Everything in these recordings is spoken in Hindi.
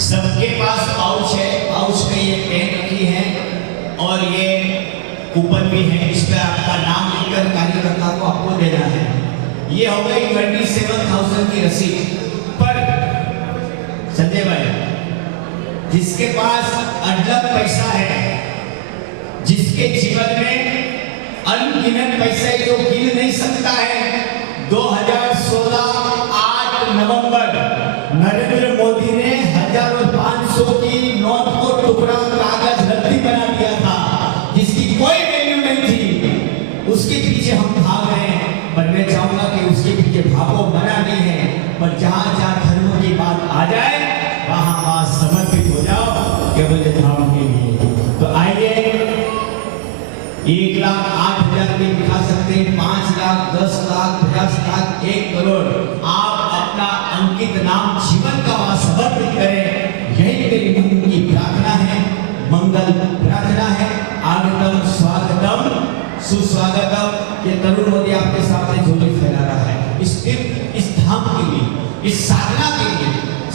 सबके पास पाउच है, पाउच में ये पेन रखी है और ये कूपन भी है, इस पर आपका नाम लिखकर कार्यकर्ता को आपको देना है। ये हो गई 27,000 की रसीद। पर संजय भाई, जिसके पास अढलक पैसा है, जिसके जीवन में अनगिनत पैसे जो गिन नहीं सकता है, 2016 8 नवंबर नरेंद्र मोदी ने 1000 और 500 की नोट को टुकड़ा कागज रद्दी बना दिया था, जिसकी कोई वैल्यू नहीं थी। उसके पीछे हम भाग रहे हैं, पर मैं चाहूंगा कि उसके पीछे भागो मना नहीं है, पर जहां जहां धर्म की बात आ जाए वहां समर्पित हो जाओ केवल धर्म के लिए। तो आइए, 1,08,000 भी दिखा सकते हैं, 5 लाख, 10 लाख, 50 लाख, 1 करोड़। आप अपना अंकित नाम जीवन का वहां समर्पित करें, यही मेरी मन की प्रार्थना है, मंगल प्रार्थना है। आगतम स्वागतम सुस्वागतम। ये तरुण मोदी आपके सामने झोली फैला रहा है, इस धाम के लिए, इस साधना के लिए,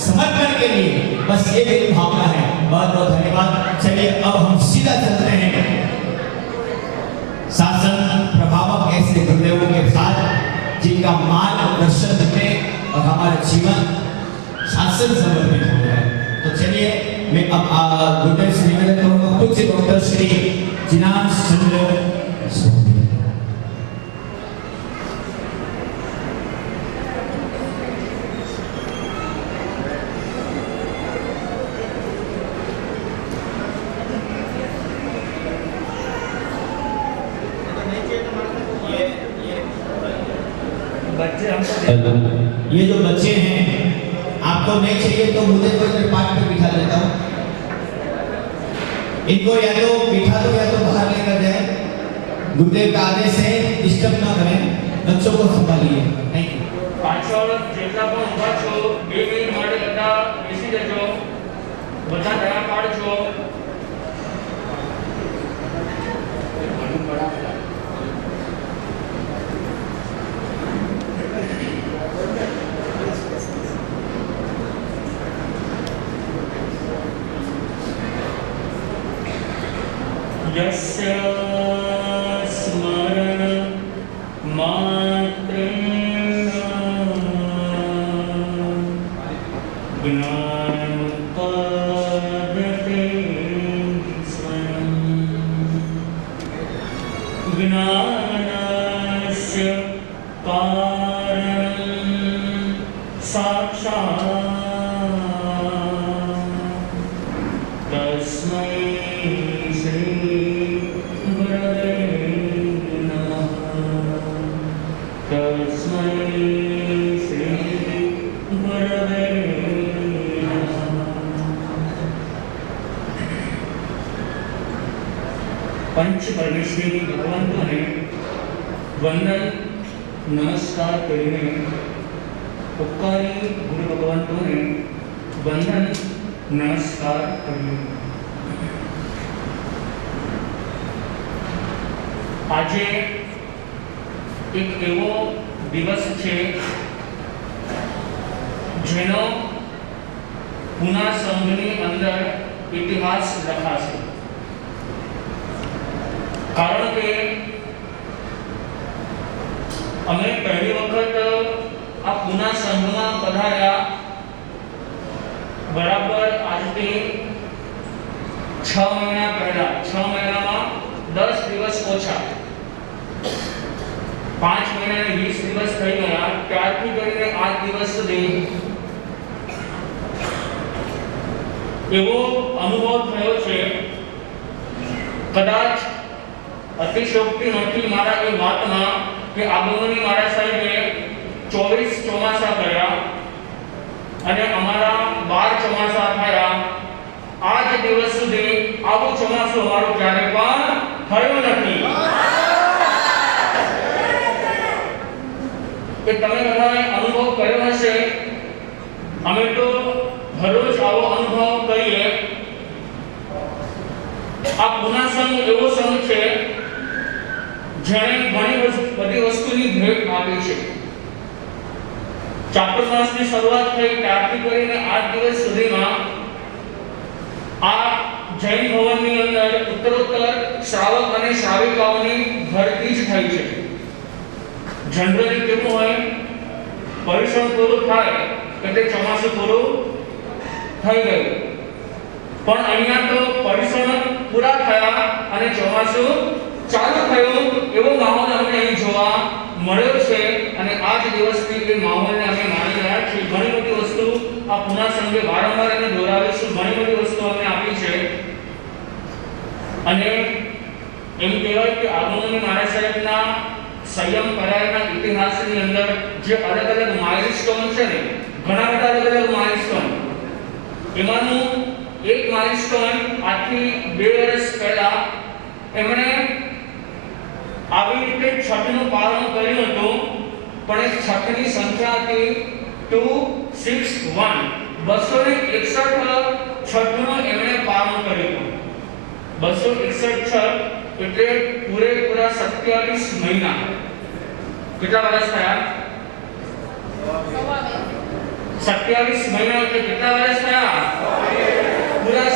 समर्पण के लिए, बस ये मेरी भावना है। बहुत बहुत धन्यवाद। चलिए अब हम सीधा चलते हैं शासन प्रभावक ऐसे गुरुदेवों के साथ जिनका मार्गदर्शन में और हमारा जीवन शासन समर्पित हो गया है। तो चलिए मैं अब गुरुदेव से निवेदन करूंगा, पूज्य डॉक्टर श्री जिनान चंद्र ये जो बच्चे हैं, आपको नहीं चाहिए तो मुझे कोई पार्ट पे बिठा लेता हूँ। इनको या तो बिठा दो या तो बाहर लेकर जाए। गुरुदेव का आदेश है, डिस्टर्ब ना करें, बच्चों को संभालिए। Thank you. पाछળ જેટલા પણ ઊભા છો 2 મિનિટ માટે બધા બેસી જજો, બધા ધરા પાડજો। यस्य स्मरण मात्रेण ज्ञान पद्यते स्वयं, ज्ञानस्य कारणं साक्षात् तस्मै पंच परमेश्वरी भगवंतों ने वंदन नमस्कार करीने, उपकारी गुरु भगवंतों ने वंदन नमस्कार करीने। आज एक एवो दिवस छे जेनो पुना संघनी अंदर इतिहास लखाशे। कारण के अमे पहली वखत आ पुना संघ में पधार्या बराबर आज से 6 महीना पहला, 6 महीना में 10 दिवस ओछा, 5 महीना ने 20 दिवस थई गया। त्यारथी करीने आज दिवस सुधी एवो अनुभव थयो छे, कदाच अतिशयोक्ति नथी मारा ए वातमां के आगमनी मारा साहेबे 24 ચોમાસા કર્યા અને અમારા 12 ચોમાસા થયા। આજ દિવસ સુધી આવું ચોમાસું અમારું ક્યારે પણ થયું નથી। કે તમે બધાએ અનુભવ કર્યો હશે, અમે તો હરરોજ આવો અનુભવ કરીએ। આ પુના સંઘ એવો સંઘ છે જેણે ઘણી બધી વસ્તુની ભેટ આપી છે। ચાતુર્માસની શરૂઆત થઈ ત્યારથી કરીને આજ દિવસ સુધીમાં આ જૈન ભવનની અંદર ઉત્તરોત્તર શ્રાવક અને શ્રાવિકાઓની ભરતી જ થઈ છે. જનરલી કેવું હોય, પરીક્ષણ પૂરું થાય એટલે ચોમાસું પૂરું થઈ ગયું, પણ અહીંયા તો પરીક્ષણ પૂરા થયા અને ચોમાસું ચાલુ થયું એવો માહોલ અમને અહીં જોવા મળ્યો છે. અને આ જ દિવસથી એ માહોલને અમે માણી રહ્યા છીએ. ઘણી બધી વસ્તુ આ પુના સંઘે વારંવાર એને દોરાવીશું, ઘણી બધી વસ્તુ અમને આપી છે. અને એમ કહેવાય કે આગમની મહારાજ સાહેબના સંયમ કરારના ઇતિહાસની અંદર જે અલગ અલગ માઇલસ્ટોન છે ને, ઘણા બધા અલગ અલગ માઇલસ્ટોન, એમાંનું એક માઇલસ્ટોન આજથી 2 વર્ષ પહેલા એમણે આવી રીતે છઠનું પારણ કર્યું હતું, પણ એ છઠની સંખ્યા હતી 261. 261 છઠનું એમણે પારણ કર્યું. 261 છઠ એટલે પૂરેપૂરા 27 મહિના. કેટલા વર્ષ થયા? 27 મહિના એટલે કેટલા વર્ષ થયા? પૂરા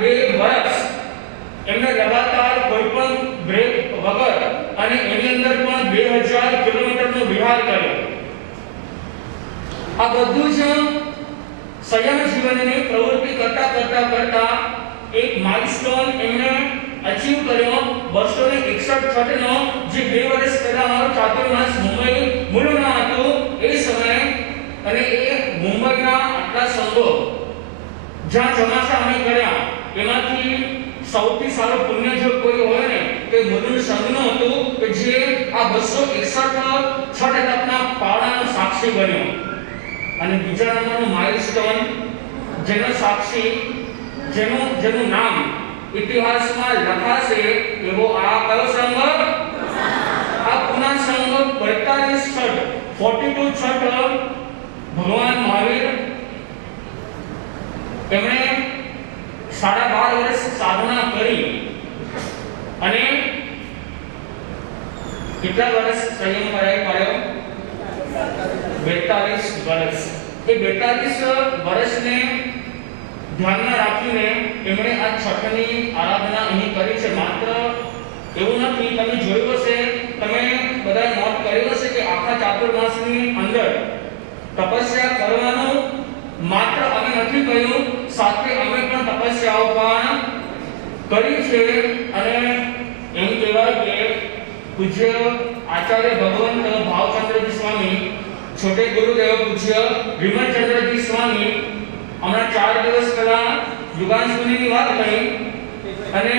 2.5 વર્ષ એમને લગાતાર કોઈ પણ બ્રેક વગર અને એની અંદર પણ 2000 કિલોમીટરનો વિહાર કર્યો. આ બધું જ સંયમ જીવનની પ્રવૃત્તિ કરતા એક માઇલસ્ટોન એમને અચીવ કર્યો. 261 નો જે 2 વર્ષ પહેલા અમારો ચાતુર્માસ મુંબઈ મૂળમાં હતું એ સમયે, અને એ મુંબઈના આટલા સંઘો જ્યાં ચોમાસા અમે કર્યા એમાંથી સૌથી સારો પુણ્ય જો કોઈ હોય ને તે મુલુંડ સંઘનું હતું કે જે આ 261 છઠ એટકના પાવડાનો સાક્ષી બન્યો. અને બીજા નંબરનું માઇલસ્ટોન જેનો સાક્ષી જેનું નામ ઇતિહાસમાં લખાશે એવો આ કયો સંઘ? આ પુના સંઘ 42 છઠ 42 છઠ ભગવાન મહાવીર એમણે 12.5 વર્ષ સાધના કરી અને કેટલા વર્ષ સંયમ પાડ્યો? 42 વર્ષ. એ 42 વર્ષને ધ્યાનમાં રાખીને એમણે આ છઠની આરાધના અહીં કરી છે. માત્ર એવું નથી, તમે જોયું હશે, તમે બધા નોટ કર્યું હશે કે આખા ચાતુર્માસની અંદર તપસ્યા કરવાનું માત્ર અમે નથી કહ્યું, સાથે અમે પણ તપસ્યાઓ પણ કરી છે. અને એમ કહેવાય કે પૂજ્ય આચાર્ય ભગવંત ભાવચંદ્રજી સ્વામી, છોટે ગુરુદેવ પૂજ્ય વિમલચંદ્રજી સ્વામી હમણાં 4 દિવસ પહેલા યુગાંશુની વાત કરી અને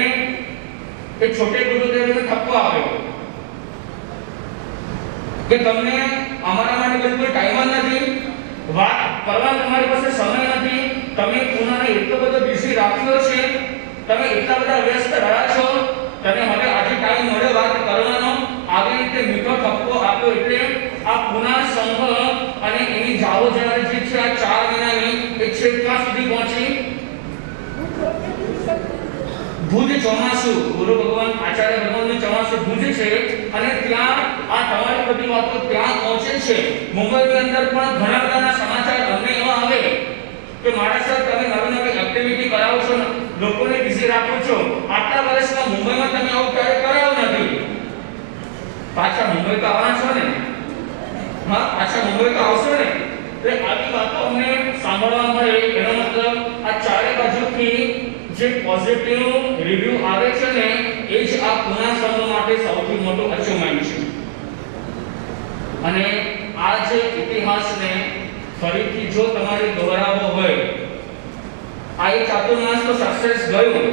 એ છોટે ગુરુદેવને ઠપકો આપ્યો કે તમને અમારા માટે કોઈ ટાઈમ જ નથી, વાત કરવાનો તમારી પાસે સમય નથી, તમે પુનાને એટલો બધો બિઝી રાખ્યો છે, તમે એટલા બધા વ્યસ્ત રહ્યા છો, તને હવે આજે ટાઈમ મળ્યો વાત કરવાનો. આવી રીતે મીઠો ઠપકો આપ્યો એટલે આ પુના સંઘ અને એની જાવો જવાની જે છે આ 4 મહિનાની એ છેક ક્યાં સુધી પહોંચી? ભુજ ચોમાસું, ગુરુ ભગવાન આચાર્ય ભગવાનનું ચોમાસું ભુજ છે અને ત્યાં આ તમારી બધી વાતો ત્યાં પહોંચે છે. મુંબઈની અંદર પણ ઘણા બધાના સમાચાર અમને એવા આવે કે મહારાજ સાહેબ તમે નવી નવી એક્ટિવિટી કરાવો છો, લોકોને બિઝી રાખો છો, આટલા વર્ષમાં મુંબઈમાં તમે આવું ક્યારે કરાવ્યું નથી. પાછા મુંબઈ તો આવવાના છો ને? હા, પાછા મુંબઈ તો આવશો ને? તો આવી વાતો અમને સાંભળવા મળે એનો મતલબ આ ચારે બાજુથી જે પોઝિટિવ રિવ્યુ આવે છે ને એ જ આ પુના સંઘ માટે સૌથી મોટું અચીવમેન્ટ છે. અને આ જે ઇતિહાસને ફરીથી જો તમારે દોહરાવવો હોય, આ એક ચાતુર્માસ તો સક્સેસ ગયું,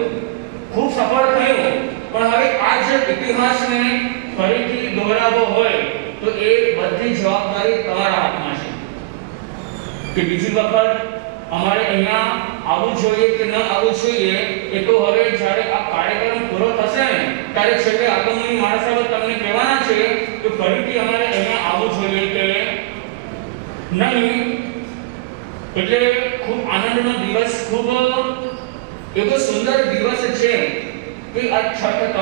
ખૂબ સફળ થયું, પણ હવે આ જે ઇતિહાસને ફરીથી દોહરાવવો હોય તો એ બધી જવાબદારી તમારા હાથમાં છે કે બીજી વખત અમારે અહીંયા આવવું જોઈએ કે ન આવવું જોઈએ. એ તો હવે જ્યારે આ કાર્યક્રમ પૂરો થશે ને ત્યારે છેલ્લે આગમની મહારાજ સાહેબ તમને કહેવાના છે કે ફરીથી અમારે અહીંયા આવવું જોઈએ કે નહીં. એટલે ખૂબ આનંદનો દિવસ, ખૂબ એવો સુંદર દિવસ છે કે આ છઠ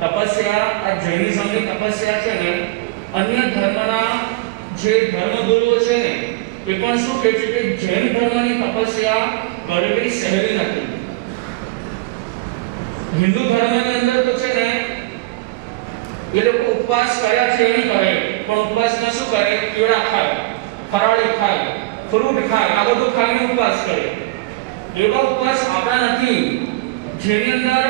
તપસ્યા, આ જૈનિઝમની તપસ્યા છે ને, અન્ય ધર્મના જે ધર્મગુરુઓ છે ને એ પણ શું કહે છે કે જૈન ધર્મની તપસ્યા કરવી સહેલી નથી. હિન્દુ ધર્મની અંદર તો છે ને એ લોકો ઉપવાસ કર્યા છે એમ કહે, પણ ઉપવાસમાં શું કરે? કેળા ખાય, ફરાળી ખાય, ફ્રૂટ ખાય, આ બધું ખાઈને ઉપવાસ કરે. એવા ઉપવાસ આપણા નથી જેની અંદર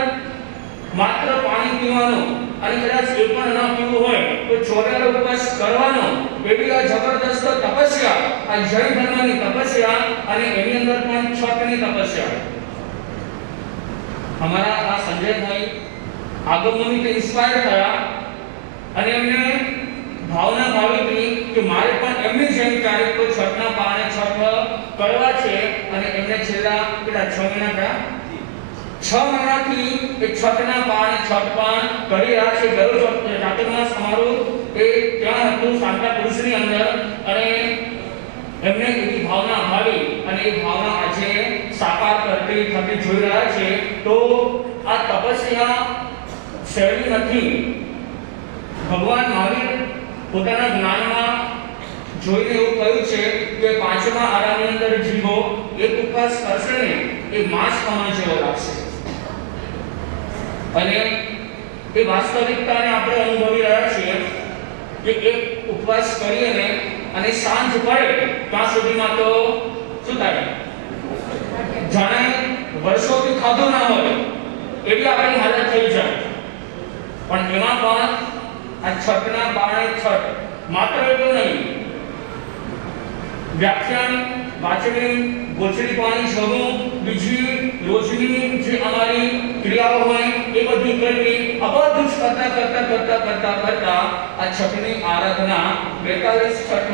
માત્ર પાણી પીવાનું અને કદાચ એ પણ ન પીવું હોય તો ચોર્યાનો ઉપવાસ કરવાનો. એવી આ જબરદસ્ત તપસ્યા, આ જૈન ધર્મની તપસ્યા, અને એની અંદર પણ છઠની તપસ્યા. हमारा આ સંજયભાઈ આગમનથી ઇન્સ્પાયર થયા અને એમને ભાવના ભાવી હતી કે મારે પણ એમની જેમ ક્યારેક તો છઠના પારણે છઠ કરવા છે. અને એમને છેલ્લા કેટલા 6 મહિના થયા, 6 મહિનાથી એ છઠના પારણે છઠ પણ કરી રહ્યા છે. ગયો ચાતુર્માસ અમારું એ ત્યાં હતું સાંતા ક્રુઝની અંદર, અને એમને એવી ભાવના ભાવી અને એ ભાવના આજે સાકાર કરતી થતી જોઈ રહ્યા છે. તો આ તપસ્યા શૈલી નથી. ભગવાન મહાવીર પોતાના જ્ઞાનમાં જોઈને એવું કહ્યું છે કે 5મા આરામની અંદર જીવો એક ઉપવાસ કરશે ને એ માંસ ખાવા જેવો લાગશે. અને એ વાસ્તવિકતાને આપણે અનુભવી રહ્યા છીએ કે એક ઉપવાસ કરીએ ને અને સાંજ પડે ત્યાં સુધીમાં તો શું થાય? જાણે વર્ષોથી ખાધું ના હોય એવી આપણી હાલત થઈ જાય. પણ એમાં પણ આ છઠના બારણે છઠ માત્ર એટલું નહીં, વ્યાખ્યાન વાંચણી, ગોચરી પાણી છોડવું, બીજી રોજની જે અમારી ક્રિયાઓ હોય એ બધી કરવી, આ બધું જ કરતા આ છઠની આરાધના 42 છઠ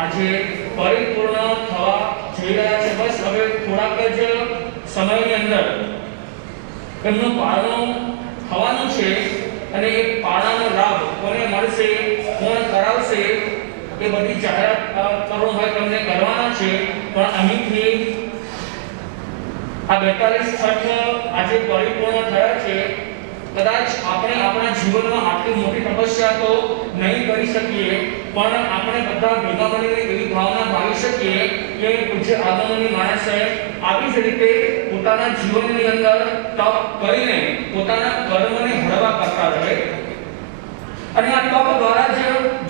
આજે પરિપૂર્ણ થવા જઈ રહ્યા છે. બસ હવે થોડાક જ સમયની અંદર એમનું પારણું થવાનું છે, અને એ પારણાનો લાભ કોને મળશે, કોણ કરાવશે એ બધી જાહેરાત કરુણભાઈ તમને કરવાના છે. પણ અહીંથી આ 42 છઠ આજે પરિપૂર્ણ થયા છે. કદાચ આપણે આપણા જીવનમાં આટલી મોટી તપસ્યા તો નહીં કરી શકીએ, પણ આપણે બધા ભેગા મળીને એવી ભાવના ભાવી શકીએ કે પૂજ્ય આગમની મહારાજ આવી જ રીતે પોતાના જીવનની અંદર તપ કરીને પોતાના કર્મને હળવા કરતા રહે. અને આ તપ દ્વારા જ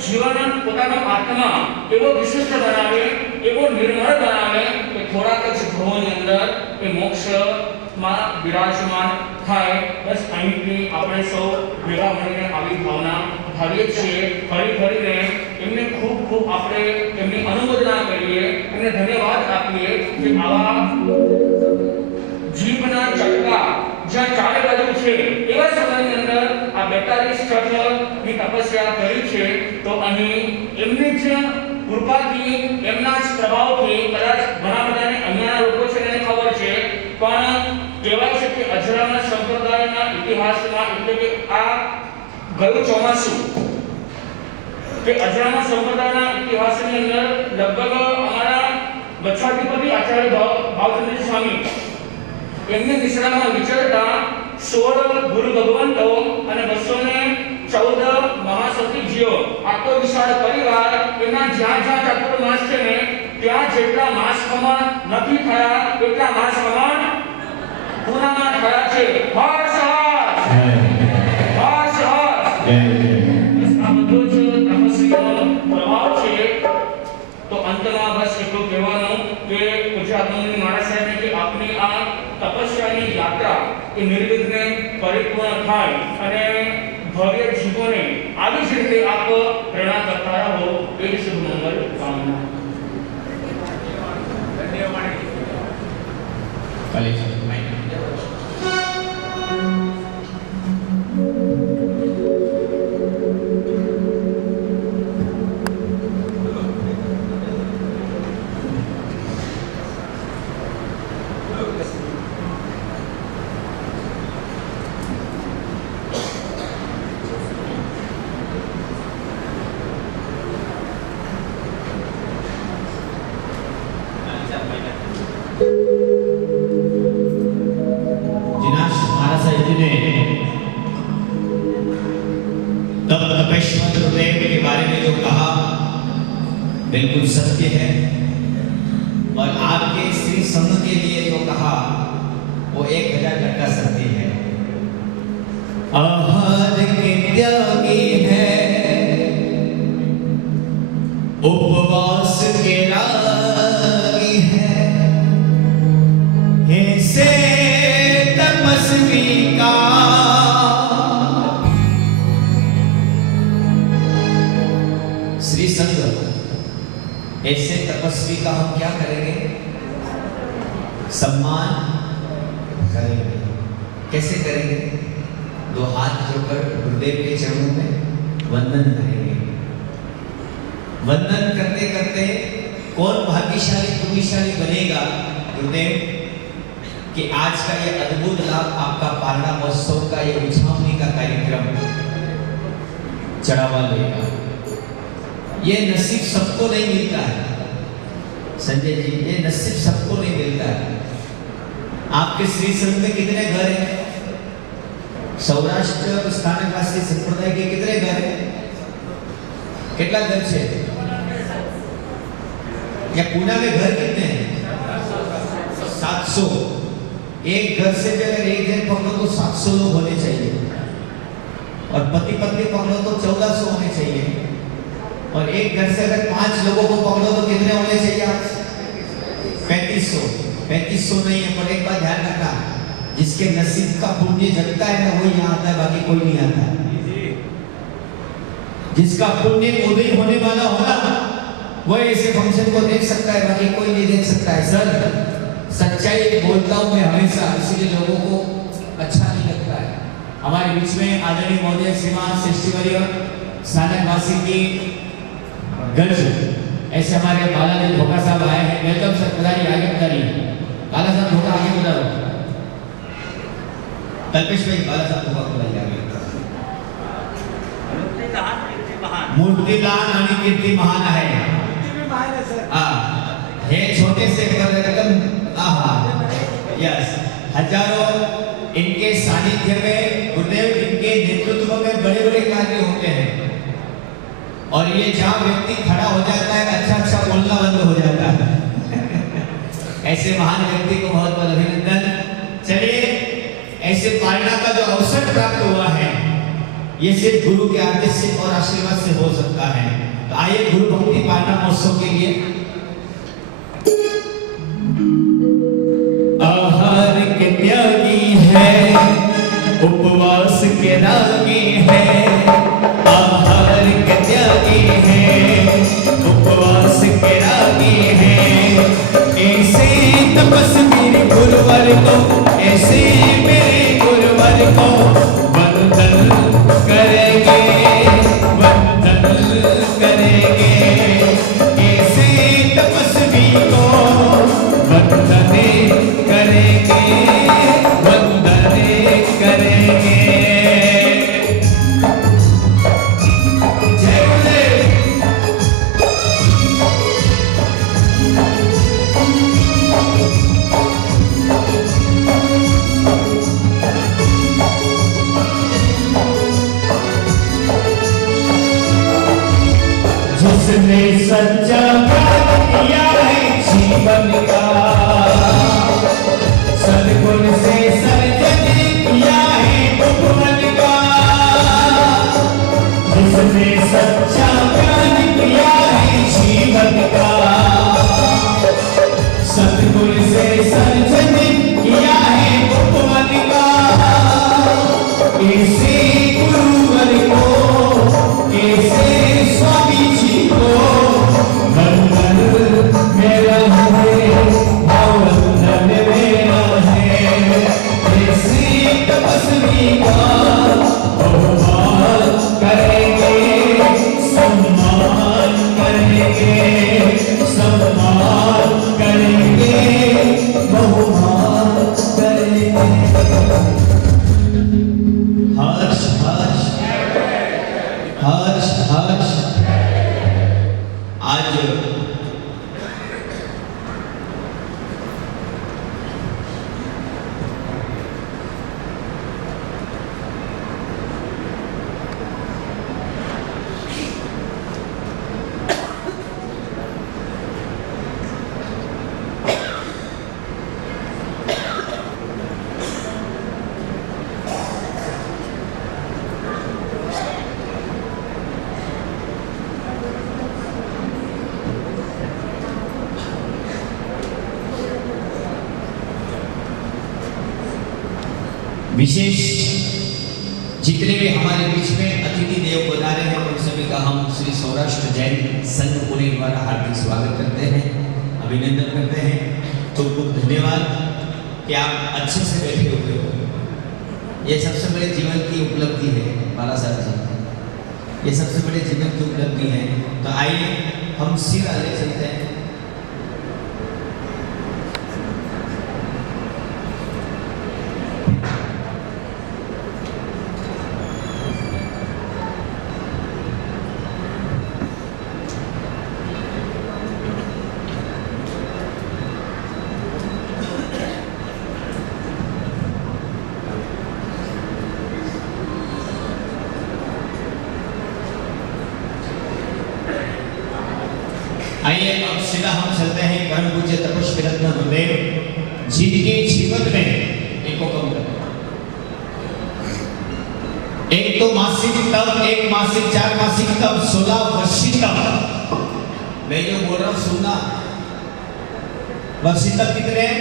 જીવન પોતાનો આત્મા એવો વિશુદ્ધ બનાવે, એવો નિર્મળ બનાવે કે થોડાક જ ભવોની અંદર એ મોક્ષમાં બિરાજમાન થાય. બસ અહીંથી આપણે સૌ ભેગા મળીને આવી ભાવના ભાવીએ છીએ. ફરીને એમને ખૂબ ખૂબ આપણે એમની અનુમોદના કરીએ, એમને ધન્યવાદ આપીએ કે આવા જીવના ચટકા જ્યાં ચારે બાજુ છે એવા સમયની અંદર આ 42 છઠની તપસ્યા કરી છે. તો અહીં એમની જ કૃપાથી, એમના જ પ્રભાવથી કદાચ ઘણા બધાને અન્યના લોકો છે એને ખબર છે, પણ કહેવાય છે કે અજરામા સંપ્રદાયના ઇતિહાસમાં, એટલે કે આ ગયું ચોમાસું કે અજરામા સંપ્રદાયના ઇતિહાસની અંદર લગભગ અમારા ગચ્છાધિપતિ આચાર્ય ભાવચંદ્ર સ્વામી એમની નિશ્રામાં વિચરતા 16 ગુરુ ભગવંતો અને 214 મહાસતીજીઓ, આટલો વિશાળ પરિવાર, એના જ્યાં જ્યાં ચાતુર્માસ છે ને ત્યાં જેટલા માસ ખમણ નથી થયા એટલા માસ ખમણ પૂનામાં થયા છે. હર્ષ હર્ષ આ બધો જ તપસ્યાનો પ્રભાવ છે. તો અંતમાં બસ એટલું કહેવાનું કે પૂજ્ય આગમની મહારાજ સાહેબને કે આપની આ તપસ્યાની યાત્રા એ નિર્વિઘ્ને પરિપૂર્ણ થાય અને ભવ્ય જીવોને આવી જ રીતે આપ પ્રેરણા કરતા રહો એ શુભ મંગલ કામના. बिल्कुल सत्य है, और आपके श्री संघ के लिए जो कहा वो 1000 टका सत्य है. त्यागी है, उपवास के रागी है, ऐसे तपस्वी का श्री संत, ऐसे तपस्वी का हम क्या करेंगे? सम्मान करेंगे। कैसे करेंगे? दो हाथ जोड़कर गुरुदेव के चरणों में वंदन करेंगे। वंदन करते करते कौन भाग्यशाली पुण्यशाली बनेगा गुरुदेव कि आज का ये अद्भुत लाभ आपका पारणा महोत्सव का ये उछावनी का कार्यक्रम चढ़ावा लेगा। ये नसीब सबको नहीं मिलता है संजय जी, ये नसीब सबको नहीं मिलता है। आपके श्री संघ में कितने घर हैं? सौराष्ट्र स्थानकवासी संप्रदाय के कितने घर हैं? कितना घर है? या पूना में घर कितने हैं? 700। एक घर से भी अगर एक जन पकड़ो तो 700 लोग होने चाहिए, और पति पत्नी पकड़ो तो 1400 होने चाहिए, और एक घर से अगर 5 लोगों को पकड़ो तो कितने होने चाहिए? 3500। 3500 नहीं है, पर एक बात ध्यान रखना, जिसके नसीब का पुण्य जगता है ना, वो यहाँ आता है, बाकी कोई नहीं आता। जिसका पुण्य उदय होने वाला होगा वो ऐसे फंक्शन को देख सकता है, बाकी कोई नहीं देख सकता है। सर, सच्चाई बोलता हूँ मैं हमेशा, इसीलिए लोगों को अच्छा नहीं लगता है। हमारे बीच में आदरणीय महोदय श्रीमान सृष्टिवर्य स्थानकवासी की गंज, ऐसे हमारे बालाजी धोखा साहब आए हैं। वेलकम सर, पधारिए, आगे पधारिए। बाला साहब धोखा आगे पधारो। कल्पेश भाई, बाला साहब धोखा पधारिए आगे। मूर्तिदान आणि कीर्ती महान है। हे छोटे से रकम, यस, हजारों इनके सानिध्य में गुरुदेव, इनके नेतृत्व में बड़े बड़े कार्य होते हैं, और ये जहाँ व्यक्ति खड़ा हो जाता है अच्छा अच्छा बोलना बंद हो जाता है। ऐसे महान व्यक्ति को बहुत बहुत अभिनंदन। चलिए, ऐसे पालना का जो अवसर प्राप्त हुआ है ये सिर्फ गुरु के आदेश से और आशीर्वाद से हो सकता है। तो आइए गुरु भक्ति पालना महोत्सव के लिए आहार के त्यागी है, उपवास के रागी है, आहार के त्यागी है, उपवास के रागी है, ऐसे तपस्वी गुरुवर को, ऐसे मेरे गुरुवर को वंदन करेंगे, वंदन करेंगे, ऐसे तपस्वी को वंदन करेंगे, वंदन करेंगे। जय गुरुदेव। जिसने सच्चा प्यार किया है जीवन का, सद्गुण से सर्जन किया है उपवन का, जिसने सच्चा प्यार किया है जीवन का, सद्गुण से सर्जन किया है उपवन का, ऐसे गुरुवर को, ऐसे स्वामी जी को वंदन मेरा है, वंदन मेरा है, ऐसे तपस्वी का बहुमान करेंगे, सम्मान करेंगे, सम्मान करेंगे, बहुमान करेंगे। हर्ष हर्ष हर्ष हर्ष। आज विशेष जितने भी हमारे बीच में अतिथि देव पधारे हैं उन सभी का हम श्री सौराष्ट्र जैन संघ पुणे द्वारा हार्दिक स्वागत करते हैं, अभिनंदन करते हैं। तो खूब धन्यवाद कि आप अच्छे से बैठे हुए हो। ये सबसे बड़े जीवन की उपलब्धि है बाला साहब जी, ये सबसे बड़े जीवन की उपलब्धि है। तो आइए हम सीधा ले चलते हैं। आइए अब सीधा हम चलते हैं परम पूज्य तपस्वी रत्न गुरुदेव जिनके जीवन में एक हुक्म है, एक तो मासिक तप, एक मासिक, 4 मासिक तप, 16 वर्षी तप। मैं जो बोल रहा हूं सुनना। वर्षी तप कितने हैं?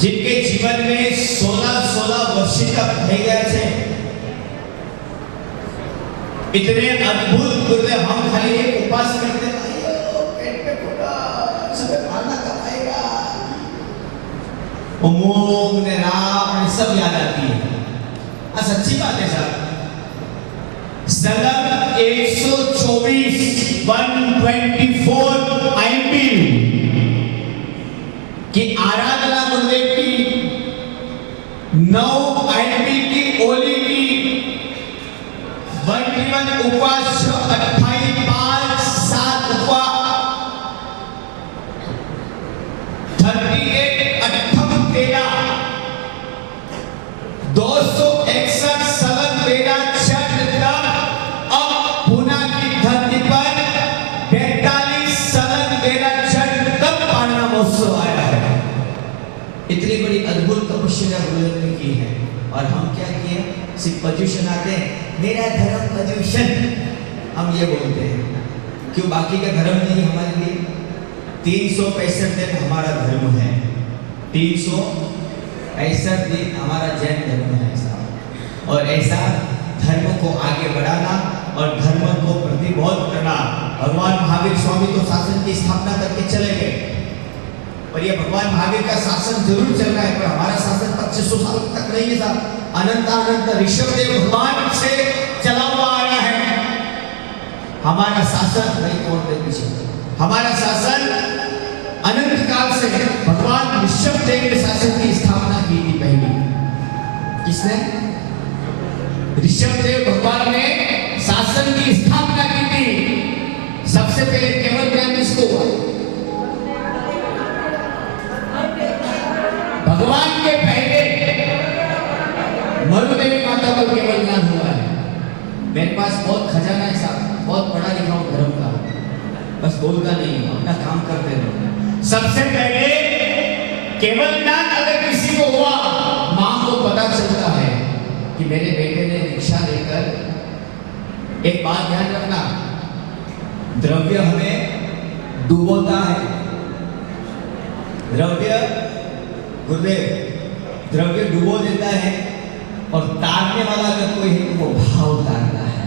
जिनके जीवन में 16 वर्षी तक થઈ ગયા છે, इतने अद्भुत गुरुदेव। हम खाली एक उपास करते पेट पे फोड़ा सुबह खाना कमाएगा, ओम ने राम ने सब याद आती है। सच्ची बात है साहब। सलग 124 124 आईपी की आराधना गुरुदेव की, 9 आईपी की ओली की, 21 उपवास, 28 5 7 उपवास, 38 अट्ठम 13, 261 सलग बेड़ा चंद्र तक। अब पुना की धरती पर 42 सलग बेड़ा चंद्र तक पाना महोत्सव आया है। इतनी बड़ी अद्भुत तपस्या गुरुदेव ने की है। और हम क्या किए? सिर्फ पॉल्यूशन आते हैं, मेरा धर्म पॉल्यूशन, हम ये बोलते हैं। क्यों? बाकी का धर्म नहीं हमारे लिए। 365 दिन हमारा धर्म है, 365 दिन हमारा जैन धर्म है साहब। और ऐसा धर्म को आगे बढ़ाना और धर्म को प्रतिबोध करना। भगवान महावीर स्वामी तो शासन की स्थापना करके चले गए, पर ये भगवान महावीर का शासन जरूर चल रहा है, पर हमारा शासन 2500 साल तक नहीं है साहब। अनंत ऋषभदेव भगवान से चला हुआ आया है हमारा शासन। नहीं कौन दे पीछे? हमारा शासन अनंत काल से भगवान ऋषभदेव ने शासन की स्थापना की थी। पहली किसने? ऋषभदेव भगवान ने शासन की स्थापना की थी। सबसे पहले केवल ज्ञान किसको हुआ? भगवान के पहले मरुदेवी माता को केवल ज्ञान हुआ है। मेरे पास बहुत खजाना है साहब, बहुत पढ़ा लिखा हूं धर्म का, बस बोलता नहीं हूं, अपना काम करते रहो। सबसे पहले केवल ज्ञान अगर किसी को हुआ, मां को पता चलता है कि मेरे बेटे ने दीक्षा लेकर, एक बात ध्यान रखना, द्रव्य हमें डूबोता है। द्रव्य गुरुदेव द्रव्य डुबो देता है, और तारने वाला अगर कोई है तो वो भाव तारता है।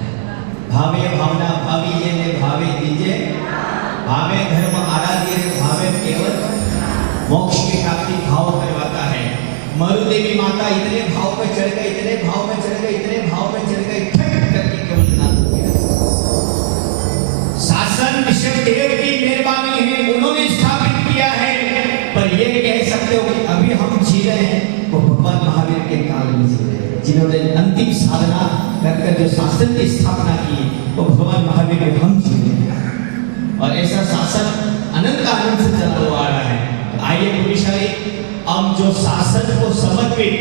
भावे भावना भावी ये ने भावे दीजे, भावे धर्म आराध्य भावे केवल मोक्ष की प्राप्ति भाव करवाता है। मरुदेवी माता इतने भाव में चढ़ गए, इतने भाव में चढ़ गए, इतने भाव में चढ़ गए, फट करके केवल नाम हो गया। शासन ऋषभदेव की मेहरबानी है, उन्होंने स्थापित किया है। पर ये कह सकते हो कि अभी हम जी रहे हैं वो भगवान महावीर के काल में जी रहे हैं, जिन्होंने अंतिम साधना करके जो शासन की स्थापना की वो भगवान महावीर में हम जी रहे हैं। और ऐसा शासन अनंत आनंद से चला हुआ आ रहा है। आइए पुरुषारी, हम जो शासन को समर्पित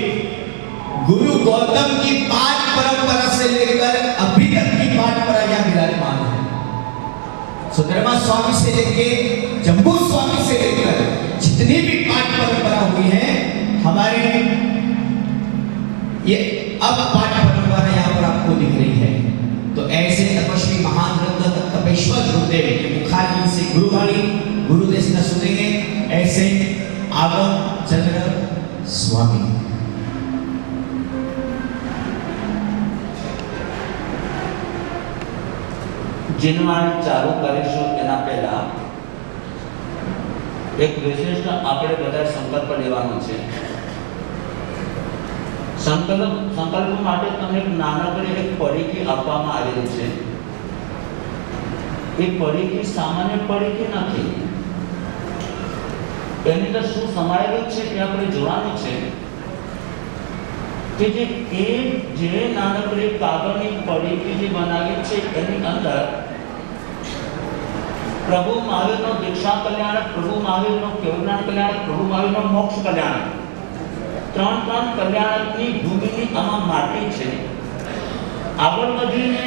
गुरु गौतम की 5 परंपरा से लेकर अभी तक की 5 परंपरा यहाँ विराजमान है। सुधर्मा स्वामी से लेके जम्बू स्वामी से लेकर जितनी भी 5 परंपरा हुई है हमारे, ये अब 5 परंपरा જીનવાણી ચાલુ કરીશું એના પહેલા એક વિશિષ્ટ આપણે બધા સંકલ્પ લેવાનો છે. સંકલ્પ માટે તમને એક નાનકડી એક પડીકી આપવામાં આવેલી છે. એ પડીકી સામાન્ય પડીકી નથી. એની અંદર શું સમાયેલું છે એ આપણે જોવાનું છે કે જે નાનકડી કાગળની પડીકી જે બનાવી છે એની અંદર પ્રભુ મહાવીરનો દીક્ષા કલ્યાણ, પ્રભુ મહાવીરનો કેવજ્ઞાન કલ્યાણ, પ્રભુ મહાવીરનો મોક્ષ કલ્યાણ, ત્રણ કલ્યાણની ભૂમિની આમાં માટી છે. આગળ વધીને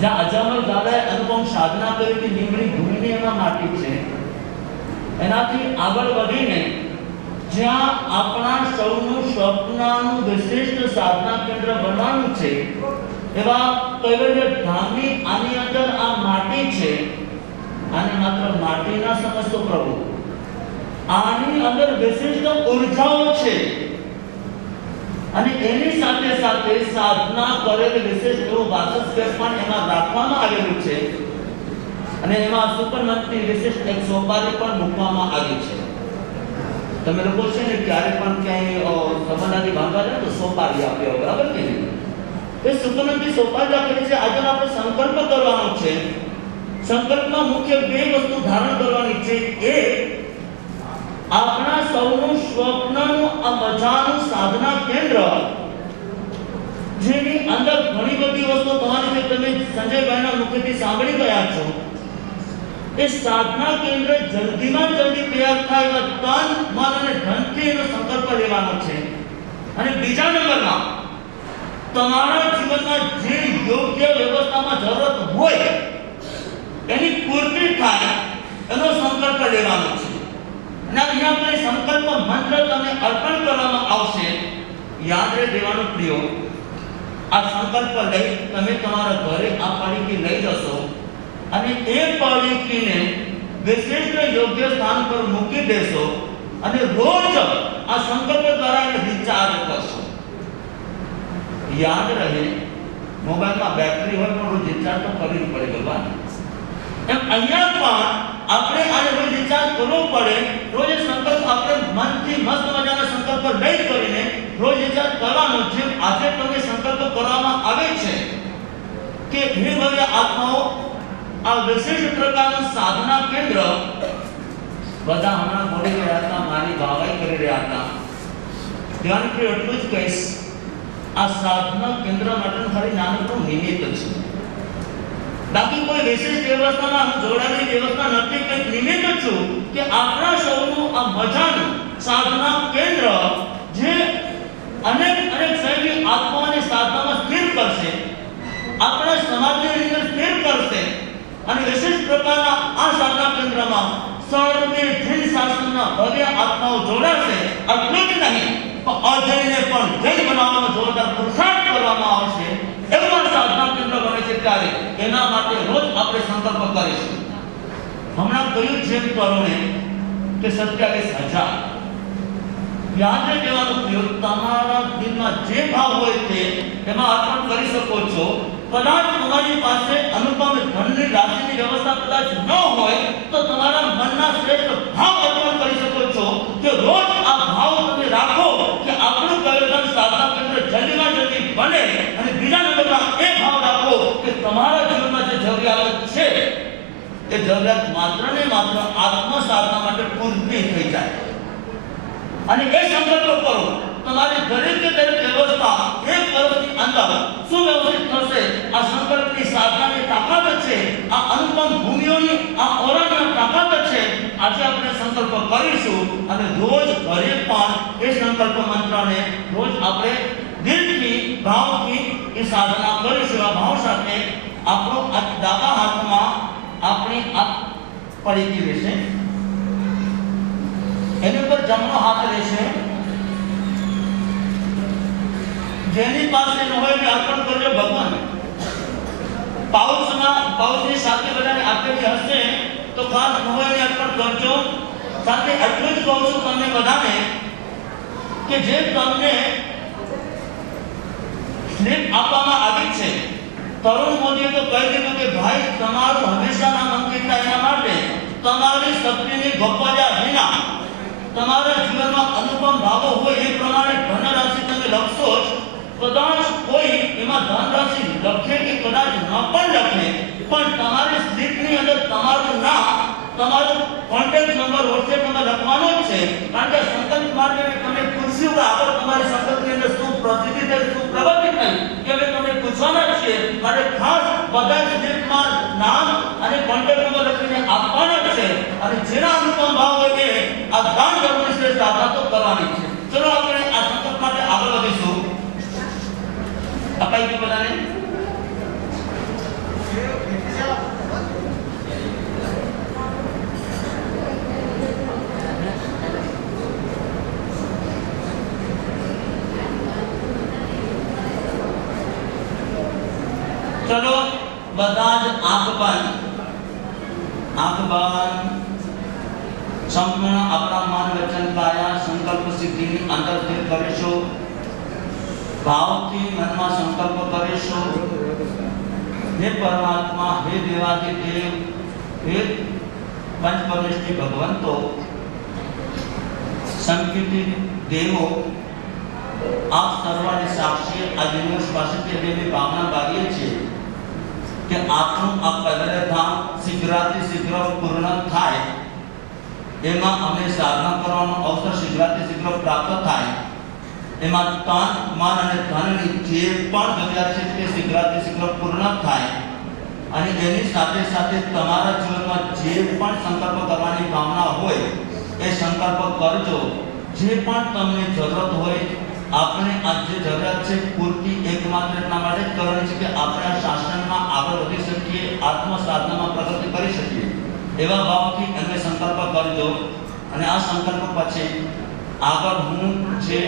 જ્યાં અજામલ દાદાએ અનુપમ સાધના કરી હતી લીમડી ભૂમિની એમાં માટી છે. એનાથી આગળ વધીને જ્યાં આપણા સૌનું સ્વપ્નનું વિશિષ્ટ સાધના કેન્દ્ર બનવાનું છે એવા કૈવલ્ય ધામની આની અંદર આ માટી છે. આને માત્ર માટી ના સમજતો પ્રભુ, આની અંદર વિશિષ્ટ ઉર્જાઓ છે અને એની સાથે સાથે સાધના કરેલ વિશિષ્ટ એવું વાસસ્પેસ પણ એમાં રાખવામાં આવેલું છે અને એમાં સુપરમંત્રી વિશિષ્ટ એક સોપારી પણ મૂકવામાં આવી છે. તમે લોકો છે ને ક્યારે પણ ક્યાંય સંબંધાથી બાંધવા જાય તો સોપારી આપ્યો, બરાબર કે નહીં? એ સુપરમંત્રી સોપારી રાખેલી છે. આજે આપણે સંકલ્પ કરવાનો છે. સંકલ્પમાં મુખ્ય બે વસ્તુ ધારણ કરવાની છે. એક, આપણા સૌનું સ્વપ્નનું આ મજાનું સાધના કેન્દ્ર જેની અંદર ઘણી બધી વસ્તુ તમારી જે તમે સંજયભાઈના મુખેથી સાંભળી ગયા છો, એ સાધના કેન્દ્ર જલ્દીમાં જલ્દી તૈયાર થાય એવા તન, મન અને ધનથી એનો સંકલ્પ લેવાનો છે. અને બીજા નંબરમાં તમારા જીવનમાં જે યોગ્ય વ્યવસ્થામાં જરૂરત હોય એની પૂર્તિ થાય એનો સંકલ્પ લેવાનો છે. અને અહીંયા આપણે સંકલ્પ મંત્ર તમને અર્પણ કરવામાં આવશે. યાદ રહે દેવાનું પ્રિય, આ સંકલ્પ લઈ તમે તમારા ઘરે આ પડીકી લઈ જશો અને એ પડીકીને વિશિષ્ટ યોગ્ય સ્થાન પર મૂકી દેશો અને રોજ આ સંકલ્પ દ્વારા એને વિચાર કરશો. યાદ રહે, મોબાઈલમાં બેટરી હોય પણ રોજ વિચાર તો કરવી પડે ભગવાન. એમ અહીંયા પણ આપણે આને રોજ વિચાર કરવો પડે. રોજ સંકલ્પ આપણે મનથી મસ્ત મજાના સંકલ્પ લઈ કરીને રોજ વિચાર કરવાનો છે. આજે તમને સંકલ્પ કરવામાં આવે છે કે હે ભવ્ય આત્માઓ, આ વિશેષ પ્રકારનું સાધના કેન્દ્ર બધા હમણાં બોલી રહ્યા હતા, મારી ભાવાઈ કરી રહ્યા હતા. ધ્યાન કે એટલું જ કહીશ, આ સાધના કેન્દ્ર માટેનું ખાલી નાનકડું નિમિત્ત છે. બાકી કોઈ વિશેષ વ્યવસ્થામાં હું જોડાયેલી વ્યવસ્થા નથી. કંઈક નિમિત્ત છું કે આપણા સૌનું આ મજાનું સાધના કેન્દ્ર જે અનેક સૈનિક આત્માઓને સાધનામાં સ્થિર કરશે, આપણા સમાજની અંદર સ્થિર કરશે અને વિશેષ પ્રકારના આ સાધના કેન્દ્રમાં સર્વે જૈન શાસનના ભવ્ય આત્માઓ જોડાશે. એટલું જ નહીં પણ અજયને પણ જૈન બનાવવાનો જોરદાર પુરુષાર્થ કરવામાં આવશે. એવું સાધના કેન્દ્ર બને છે ત્યારે એના માટે રોજ આપણે સંકલ્પ કરીશું. હમણાં કહ્યું જેમ તરુણે કે 27,000 યાદ રહેવાનું પ્રયોગ તમારા દિલમાં જે ભાવ હોય તે એમાં અર્પણ કરી શકો છો. કદાચ તમારી પાસે અનુપમ ધનની રાશિની વ્યવસ્થા કદાચ ન હોય તો તમારા મનના શ્રેષ્ઠ ભાવ અર્પણ કરી શકો છો કે રોજ આ ભાવ તમે રાખો કે આપણું કલ્યાણ સાધના કેન્દ્ર જલ્દીમાં જલ્દી બને. અને બીજા નંબરમાં એ ભાવ રાખો કે તમારા જીવનમાં જે જરૂરિયાત છે એ જરૂરિયાત માત્ર ને માત્ર આત્મ સાધના માટે પૂર્તિ થઈ જાય. અને એ સંકલ્પ કરો, તમારી દરેક વ્યવસ્થા એક વર્ષની અંદર સુવ્યવસ્થિત થશે. આ સંકલ્પની સાધનાની તાકાત છે, આ અનુપમ ભૂમિઓની આ ઓરાની તાકાત છે. આજે આપણે સંકલ્પ કરીશું અને રોજ ઘરે પણ એ સંકલ્પ મંત્રને રોજ આપણે દિલથી ભાવથી એ સાધના કરીશું. આ ભાવ સાથે આપણો આ ડાબા હાથમાં આપણી આ પડીકી રહેશે, એની ઉપર જમણો હાથ રહેશે. જેની પાસે ન હોય તે અર્પણ કરજો ભગવાન. પાઉચની સાથે બધાને આપેલી હશે તો ખાસ ન હોય તે અર્પણ કરજો. સાથે એટલું જ કહું છું તમને બધાને કે જે તમને સ્લીપ આપવામાં આવી છે, તરુણ મોદીએ તો કહી દીધું કે કે ભાઈ તમારું હંમેશાના અંકિત એના માટે તમારી શક્તિની ગોપવાજા વિના તમારા જીવનમાં અનુપમ ભાવો હોય એ પ્રમાણે ધનરાશિ તમે લખશો જ. કદાચ કોઈ એમાં ધનરાશિ લખે કે કદાચ ન પણ લખે, પણ તમારી સ્લીપની અંદર તમારું નામ, તમારો કોન્ટેક્ટ નંબર WhatsApp નંબર લખવાનો જ છે. કારણ કે સંકલ્પ માટે તમે પૂછ્યું કે આગળ તમારી સંકલ્પની અંદર શું પ્રસિદ્ધિ થઈ, શું પ્રગતિ થઈ, કે અમે તમને પૂછવાના જ છીએ. માટે ખાસ બધા જ સ્લીપમાં નામ અને કોન્ટેક્ટ નંબર લખીને આપવાના જ છે. અને જેના અનુપમ ભાવ હોય એ આ દાન કરવાની શ્રેષ્ઠ આદા તો કરવાની છે. ચલો આપણે આ સંકલ્પ માટે આગળ વધીશું. અપાઈ ગયું બધાને? चलो બધા જ આંખ બંધ સંપૂર્ણ આપણા મન વચન કાયા સંકલ્પ સિદ્ધિની અંદર સ્થિર કરીશું. ભાવથી મનમાં સંકલ્પ કરીશું, હે પરમાત્મા, હે દેવાધિદેવ, હે પંચપરમેશ્વરી ભગવંતો, સંકિત દેવો, આપ સર્વને સાક્ષી આ યુનિવર્સ પાસેથી એવી ભાવના કરીએ છીએ કે આપનું આ પવિત્ર ધામ શીઘ્રાતિ શીઘ્ર પૂર્ણ થાય, એમાં અમે સાધના કરવાનો અવસર શીઘ્રાતિ શીઘ્ર પ્રાપ્ત થાય, એમાં તન મન અને ધનની જે પણ જરૂરિયાત છે તે શીઘ્રાતિ શીઘ્ર પૂર્ણ થાય. અને એની સાથે સાથે તમારા જીવનમાં જે પણ સંકલ્પ કરવાની ભાવના હોય એ સંકલ્પ કરજો. જે પણ તમને જરૂરત હોય, આપણે આ જે જરૂરિયાત છે પૂર્તિ એકમાત્ર એટલા માટે જ કરવાની છે કે આપણે આ શાસનમાં આગળ વધી શકીએ, આત્મ સાધનામાં પ્રગતિ કરી શકીએ. એવા ભાવથી એમને સંકલ્પ કરજો. અને આ સંકલ્પ પછી આગળ હું જે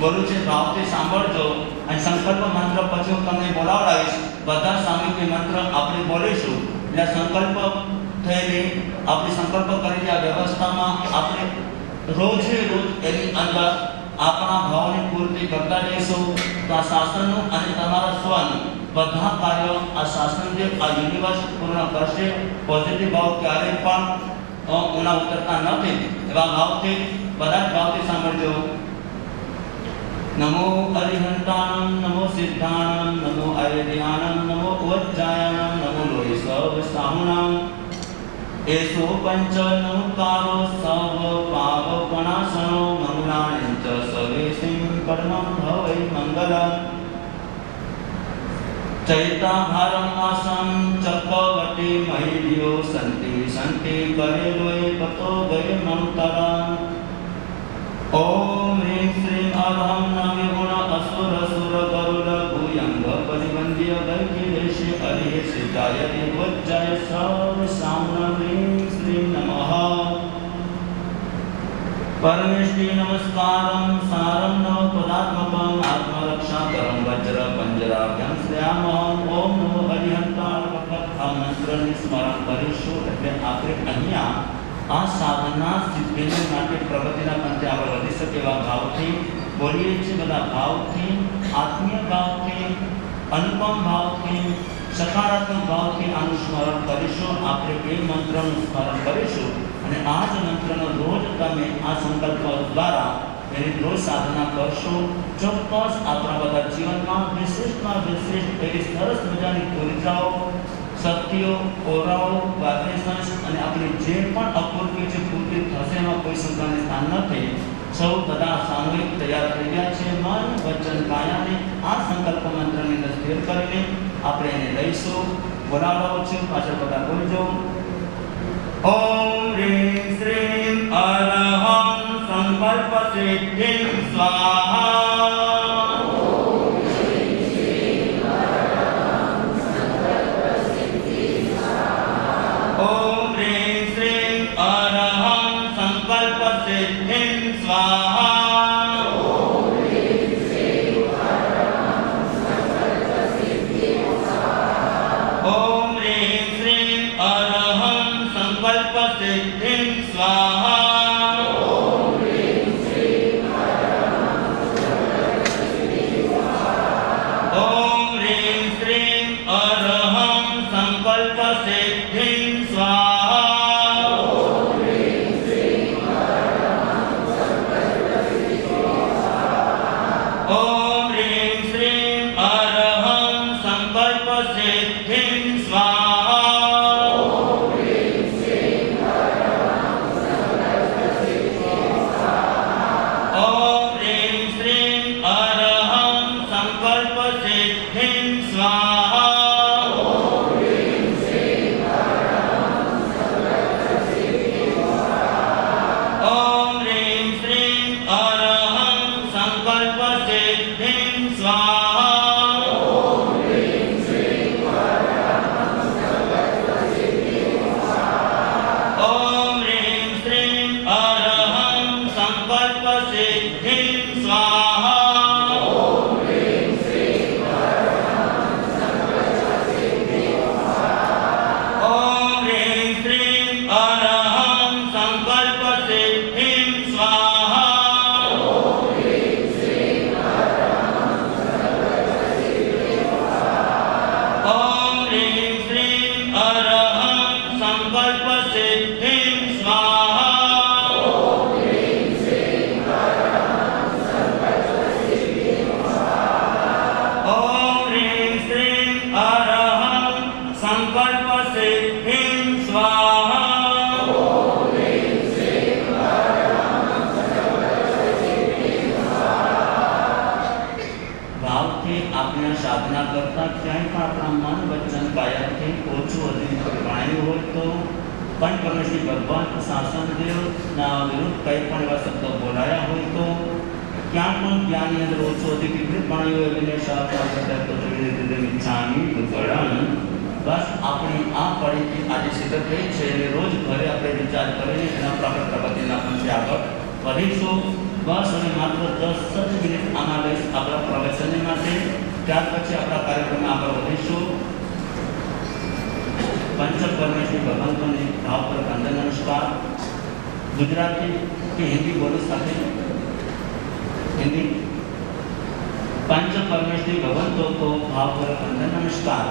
બોલું છે ભાવથી સાંભળજો. અને સંકલ્પ મંત્ર પછી હું તમને બોલાવડાવીશ. બધા સામૂહિક મંત્ર આપણે બોલીશું. એટલે સંકલ્પ થયેલી આપણી સંકલ્પ કરેલી આ વ્યવસ્થામાં આપણે રોજે રોજ એની અંદર આપણા ભાવની પૂર્તિ કરતા જઈશું. તો આ શાસનનું અને તમારા સ્વનું બધા કાર્યો આ શાસન જે આ યુનિવર્સ પૂર્ણ કરશે. પોઝિટિવ ભાવ ક્યારેય પણ ઉના ઉતરતા નથી. એવા ભાવથી બધા જ ભાવથી સાંભળજો. નમો અરિહંતાણમ, નમો સિદ્ધાણમ, નમો આયર્યાણમ, નમો ઉજ્જાયણમ, નમો લોહિ સર્વ સાહુણામ, એસો પંચ નમકારો સર્વ પાવપણાસનો મંગલાનિ ચ સવેસિં પરમં ભવૈ મંગલમ. ચૈતાભારમ આસમ ચક્રવર્તી મહિલ્યો સંતિ સંતિ કરેલોય પતો ગય મંતરમ. ઓમ હ્રીં શ્રીં અહમ નમે ગુણ અસુર સુર ગરુડ ભૂયંગ પરિવંદ્ય ગૈર્દેશે હરિ સિદ્ધાય દેવજ્જાય સર્વ સામ્ન હ્રીં શ્રીં નમઃ. પરમેશ્વરી નમસ્કારમ સારમ નવ પદાત્મકમ આત્મરક્ષાકરમ વજ્ર પંજરાભ્યમ શ્રેયામહમ. ઓમ નમો હરિહંતાળ વખત આ મંત્રની સ્મરણ કરીશું. એટલે આપણે અહીંયા આ સાધના સિદ્ધિને માટે પ્રગતિના પંથે આગળ વધી શકે એવા ભાવથી બોલીએ છીએ. બધા ભાવથી, આત્મીય ભાવથી, અનુપમ ભાવથી, સકારાત્મક ભાવથી આનું સ્મરણ કરીશું. આપણે એ મંત્રનું સ્મરણ કરીશું. અને આ જ મંત્રનો રોજ તમે આ સંકલ્પ દ્વારા એની રોજ સાધના કરશો. ચોક્કસ આપણા બધા જીવનમાં વિશેષમાં વિશેષ એવી સરસ મજાની ઉર્જાઓ, શક્તિઓ, ઓરાઓ, વાઇબ્રેશન્સ અને આપણી જે પણ અપૂર્તિ છે પૂર્તિ થશે, એમાં કોઈ શંકાને સ્થાન નથી. સૌ બધા સામૂહિક તૈયાર થઈ ગયા છે. મન વચન કાયાને આ સંકલ્પ મંત્રની અંદર સ્થિર કરીને આપણે એને લઈશું. બોલાવડાવો છે, પાછળ બધા બોલજો. ઓમ હ્રીં શ્રીં અરહં સંકલ્પ સિદ્ધિં સ્વાહા. स्वाहा। ओम ह्रीं श्रीं अरहं संकल्प सिद्धिं स्वाहा। ओम ह्रीं श्रीं अरहं संकल्प सिद्धिं स्वाहा। ओम ह्रीं श्रीं अरहं संकल्प सिद्धिं स्वाहा। ओम ह्रीं श्रीं अरहं संकल्प सिद्धिं स्वाहा। ओम ह्रीं श्रीं अरहं संकल्प सिद्धिं स्वाहा। ओम ह्रीं श्रीं अरहं संकल्प सिद्धिं स्वाहा। ओम ह्रीं श्रीं अरहं संकल्प सिद्धिं स्वाहा। ओम ह्रीं श्रीं अरहं संकल्प सिद्धिं स्वाहा। ओम ह्रीं श्रीं अरहं संकल्प सिद्धिं स्वाहा। ભાવથી આપણે સાધના કરતા ક્યાંય પણ આપણા મન વચન કાયાથી ઓછું અધિક ગણાયું હોય તો પણ પરમેશ્વરી ભગવાન શાસન દેવના વિરુદ્ધ કંઈ પણ એવા શબ્દો બોલાયા હોય તો ક્યાં પણ જ્ઞાનની અંદર ઓછું અધિક વિપરીત ગણાયું હોય એને સાધના કરતા તો જોઈ રીતે ઈચ્છાની દુકળન બસ આપણી આ પડીથી આજે સિદ્ધ થઈ છે અને રોજ ઘરે આપણે વિચાર કરીને એના પર આપણે પ્રગતિના પંથે આગળ વધીશું। બસ અને માત્ર 10 મિનિટ આમાં લઈશ આપણા પ્રવચનની માટે, ત્યાર પછી આપણા કાર્યક્રમમાં આગળ વધીશું। पंच परमेश्वरी भगवान ने भाव पर वंदन नमस्कार। गुजराती के हिंदी बोलो साथे हिंदी। पंच परमेश्वरी भगवंतों को भाव पर वंदन नमस्कार।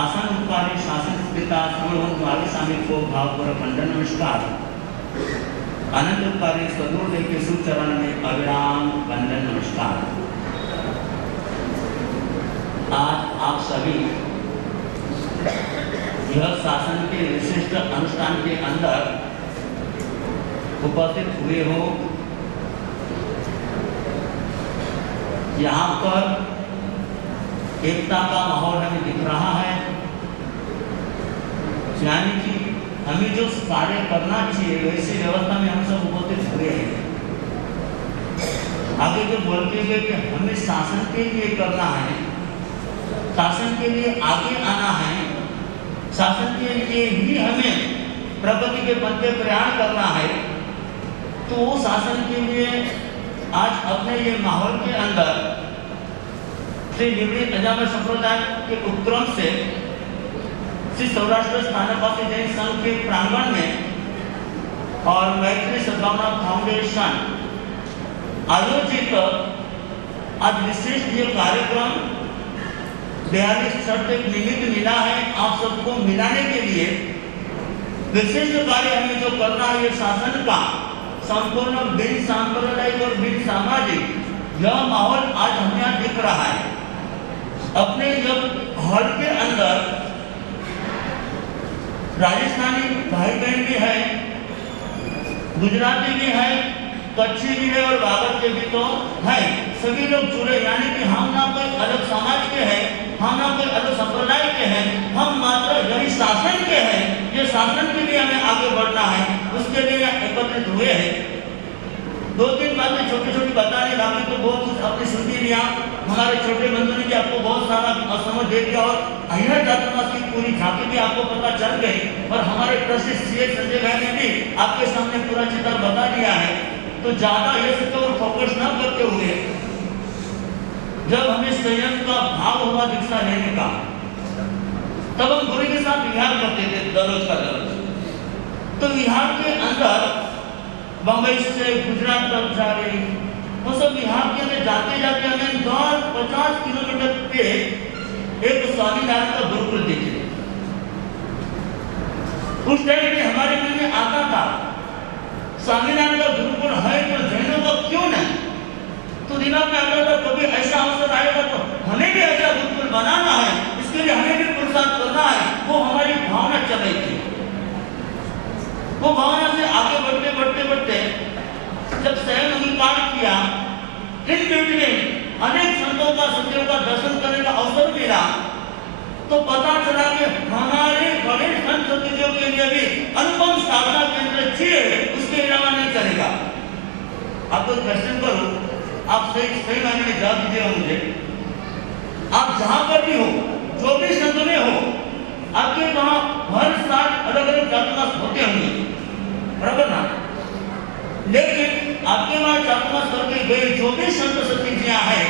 आसन उपकारी शासन पिता समूह वाले स्वामी को भाव पर वंदन नमस्कार। अनंत उपकारी सदगुरुदेव के सुचरण में अविराम वंदन नमस्कार। आज आप सभी यह शासन के विशिष्ट अनुष्ठान के अंदर उपस्थित हुए हो। यहाँ पर एकता का माहौल हमें दिख रहा है, यानी कि हमें जो कार्य करना चाहिए वैसी व्यवस्था में हम सब उपस्थित हुए हैं। आगे जो बोलते हुए कि हमें शासन के लिए करना है, शासन के लिए आगे आना है, शासन के लिए ही हमें प्रगति के पथ पे प्रयाण करना है, तो वो शासन के लिए आज अपने ये माहौल के अंदर श्री निवृत्त अजामिल संप्रदाय के उपक्रम से श्री सौराष्ट्र स्थानकवासी जैन संघ के प्रांगण में और मैत्री सद्भावना फाउंडेशन आयोजित आज विशिष्ट ये कार्यक्रम 42 शर्त एक निमित्त मिला है आप सबको मिलाने के लिए। विशिष्ट कार्य हमें जो करना है ये शासन का संपूर्ण बिन सांप्रदायिक और बिन सामाजिक यह माहौल आज हमें यहाँ दिख रहा है। अपने जब हॉल के अंदर राजस्थानी भाई बहन भी है, गुजराती भी है, कच्छी भी है और बाबर के भी तो है। सभी लोग जुड़े, यानी कि हम ना कोई अलग समाज के हैं, हम ना कोई अलग संप्रदाय के हैं, हम मात्र यही शासन के हैं। ये शासन के लिए हमें आगे बढ़ना है, उसके लिए एकत्रित हुए हैं। 2-3 बातें छोटी छोटी बताने, बाकी तो बहुत कुछ आपने सुन ही लिया। हमारे छोटे बंधु ने भी आपको बहुत सारा समझ दे दिया और अहिया जातमास की पूरी झांकी भी आपको पता चल गई और हमारे प्रसिद्ध सीए संजय भाई ने भी आपके सामने पूरा चित्र बता दिया है। तो ज्यादा ये सब और फोकस न करते हुए जब हमें संयम का भाव हुआ दीक्षा लेने का, तब हम गुरु के साथ विहार करते थे दररोज का दररोज। तो विहार के अंदर बंबई से गुजरात तक जा रहे, वो सब विहार के अंदर जाते जाते हमें 50 किलोमीटर पे एक स्वामीनारायण का गुरुकुल दिखे। उस टाइम में हमारे मन में आता था स्वामीनारायण का गुरुकुल है तो जैनों का क्यों नहीं। तो दिमाग में आता था कभी ऐसा अवसर आएगा तो हमें भी ऐसा गुरुकुल बनाना है, इसके लिए हमें भी पुरुषार्थ करना है। वो हमारी भावना चल रही थी। वो भावना से आगे बढ़ते बढ़ते बढ़ते जब स्वयं अंगीकार किया, इन बीच में अनेक संतों का सत्यों का दर्शन करने का किया तो पता चला कि हमारे बड़े संत सत्संगियों के लिए भी अनुपम साधना केंद्र चाहिए, उसके अलावा नहीं चलेगा। आपको क्वेश्चन करो, आप सही मायने में जवाब दीजिएगा मुझे। आप जहां पर भी हो, जो भी संघ में हो, आपके वहां हर साल अलग अलग चातुर्मास होते होंगे, बराबर ना? लेकिन आपके वहां चातुर्मास करके गए जो भी संत सत्संगियां हैं,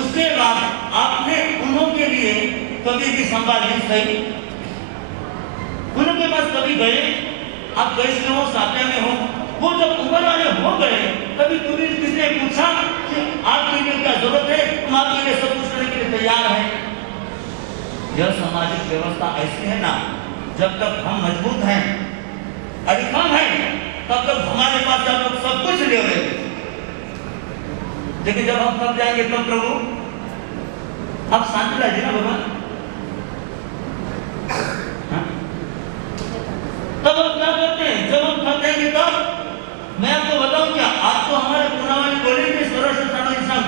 उसके बाद आपने उन्होंने लिए कभी भी संभाल नहीं सही, उनके पास कभी गए, आप कैसे हो, साथ्या में हो, वो जब उम्र वाले हो गए, कभी तुम्हें किसने पूछा कि आपके लिए क्या जरूरत है, हम आपके लिए सब कुछ करने के लिए तैयार हैं। यह सामाजिक व्यवस्था ऐसी है ना, जब तक हम मजबूत हैं, अडिखम हैं, तब तक हमारे पास आप लोग सब कुछ ले रहे हैं। लेकिन जब हम थक जाएंगे तब प्रभु आप शांति लाइए ना भगवान, तब हम क्या करते हैं? जब हम थक जाएंगे तब मैं आपको बताऊं क्या, आज तो हमारे पुराने बोलेंगे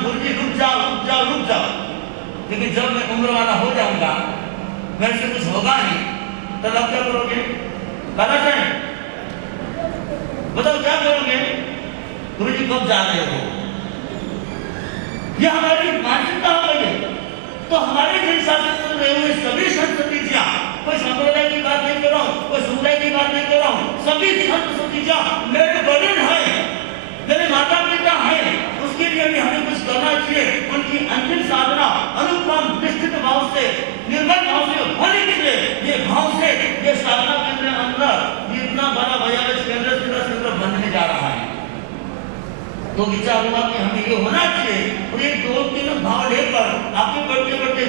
गुरु जी रुक जाओ रुक जाओ रुक जाओ, लेकिन जब मैं उम्र वाला हो जाऊंगा, मेरे से कुछ होगा नहीं, तब आप क्या करोगे? बताओ क्या करोगे? गुरु जी कब जा रहे हो? यह हमारी मानसिकता हो गई है। तो हमारे जिन शासन में रहे हुए सभी संत सतीजियां, कोई संप्रदाय की बात नहीं कर रहा हूँ, कोई समुदाय की बात नहीं कर रहा हूँ, सभी संत सतीजियां मेरे बड़े हैं, मेरे माता पिता हैं, उसके लिए भी हमें कुछ करना चाहिए। उनकी अंतिम साधना अनुपम निश्चित भाव से, निर्मल भाव से होने के लिए, ये भाव से ये साधना केंद्र अंदर इतना बड़ा भयावह केंद्र बनने जा रहा है। तो विचार हुआ कि हमें ये होना चाहिए, और ये 2-3 भाव लेकर आपके बढ़ते बढ़ते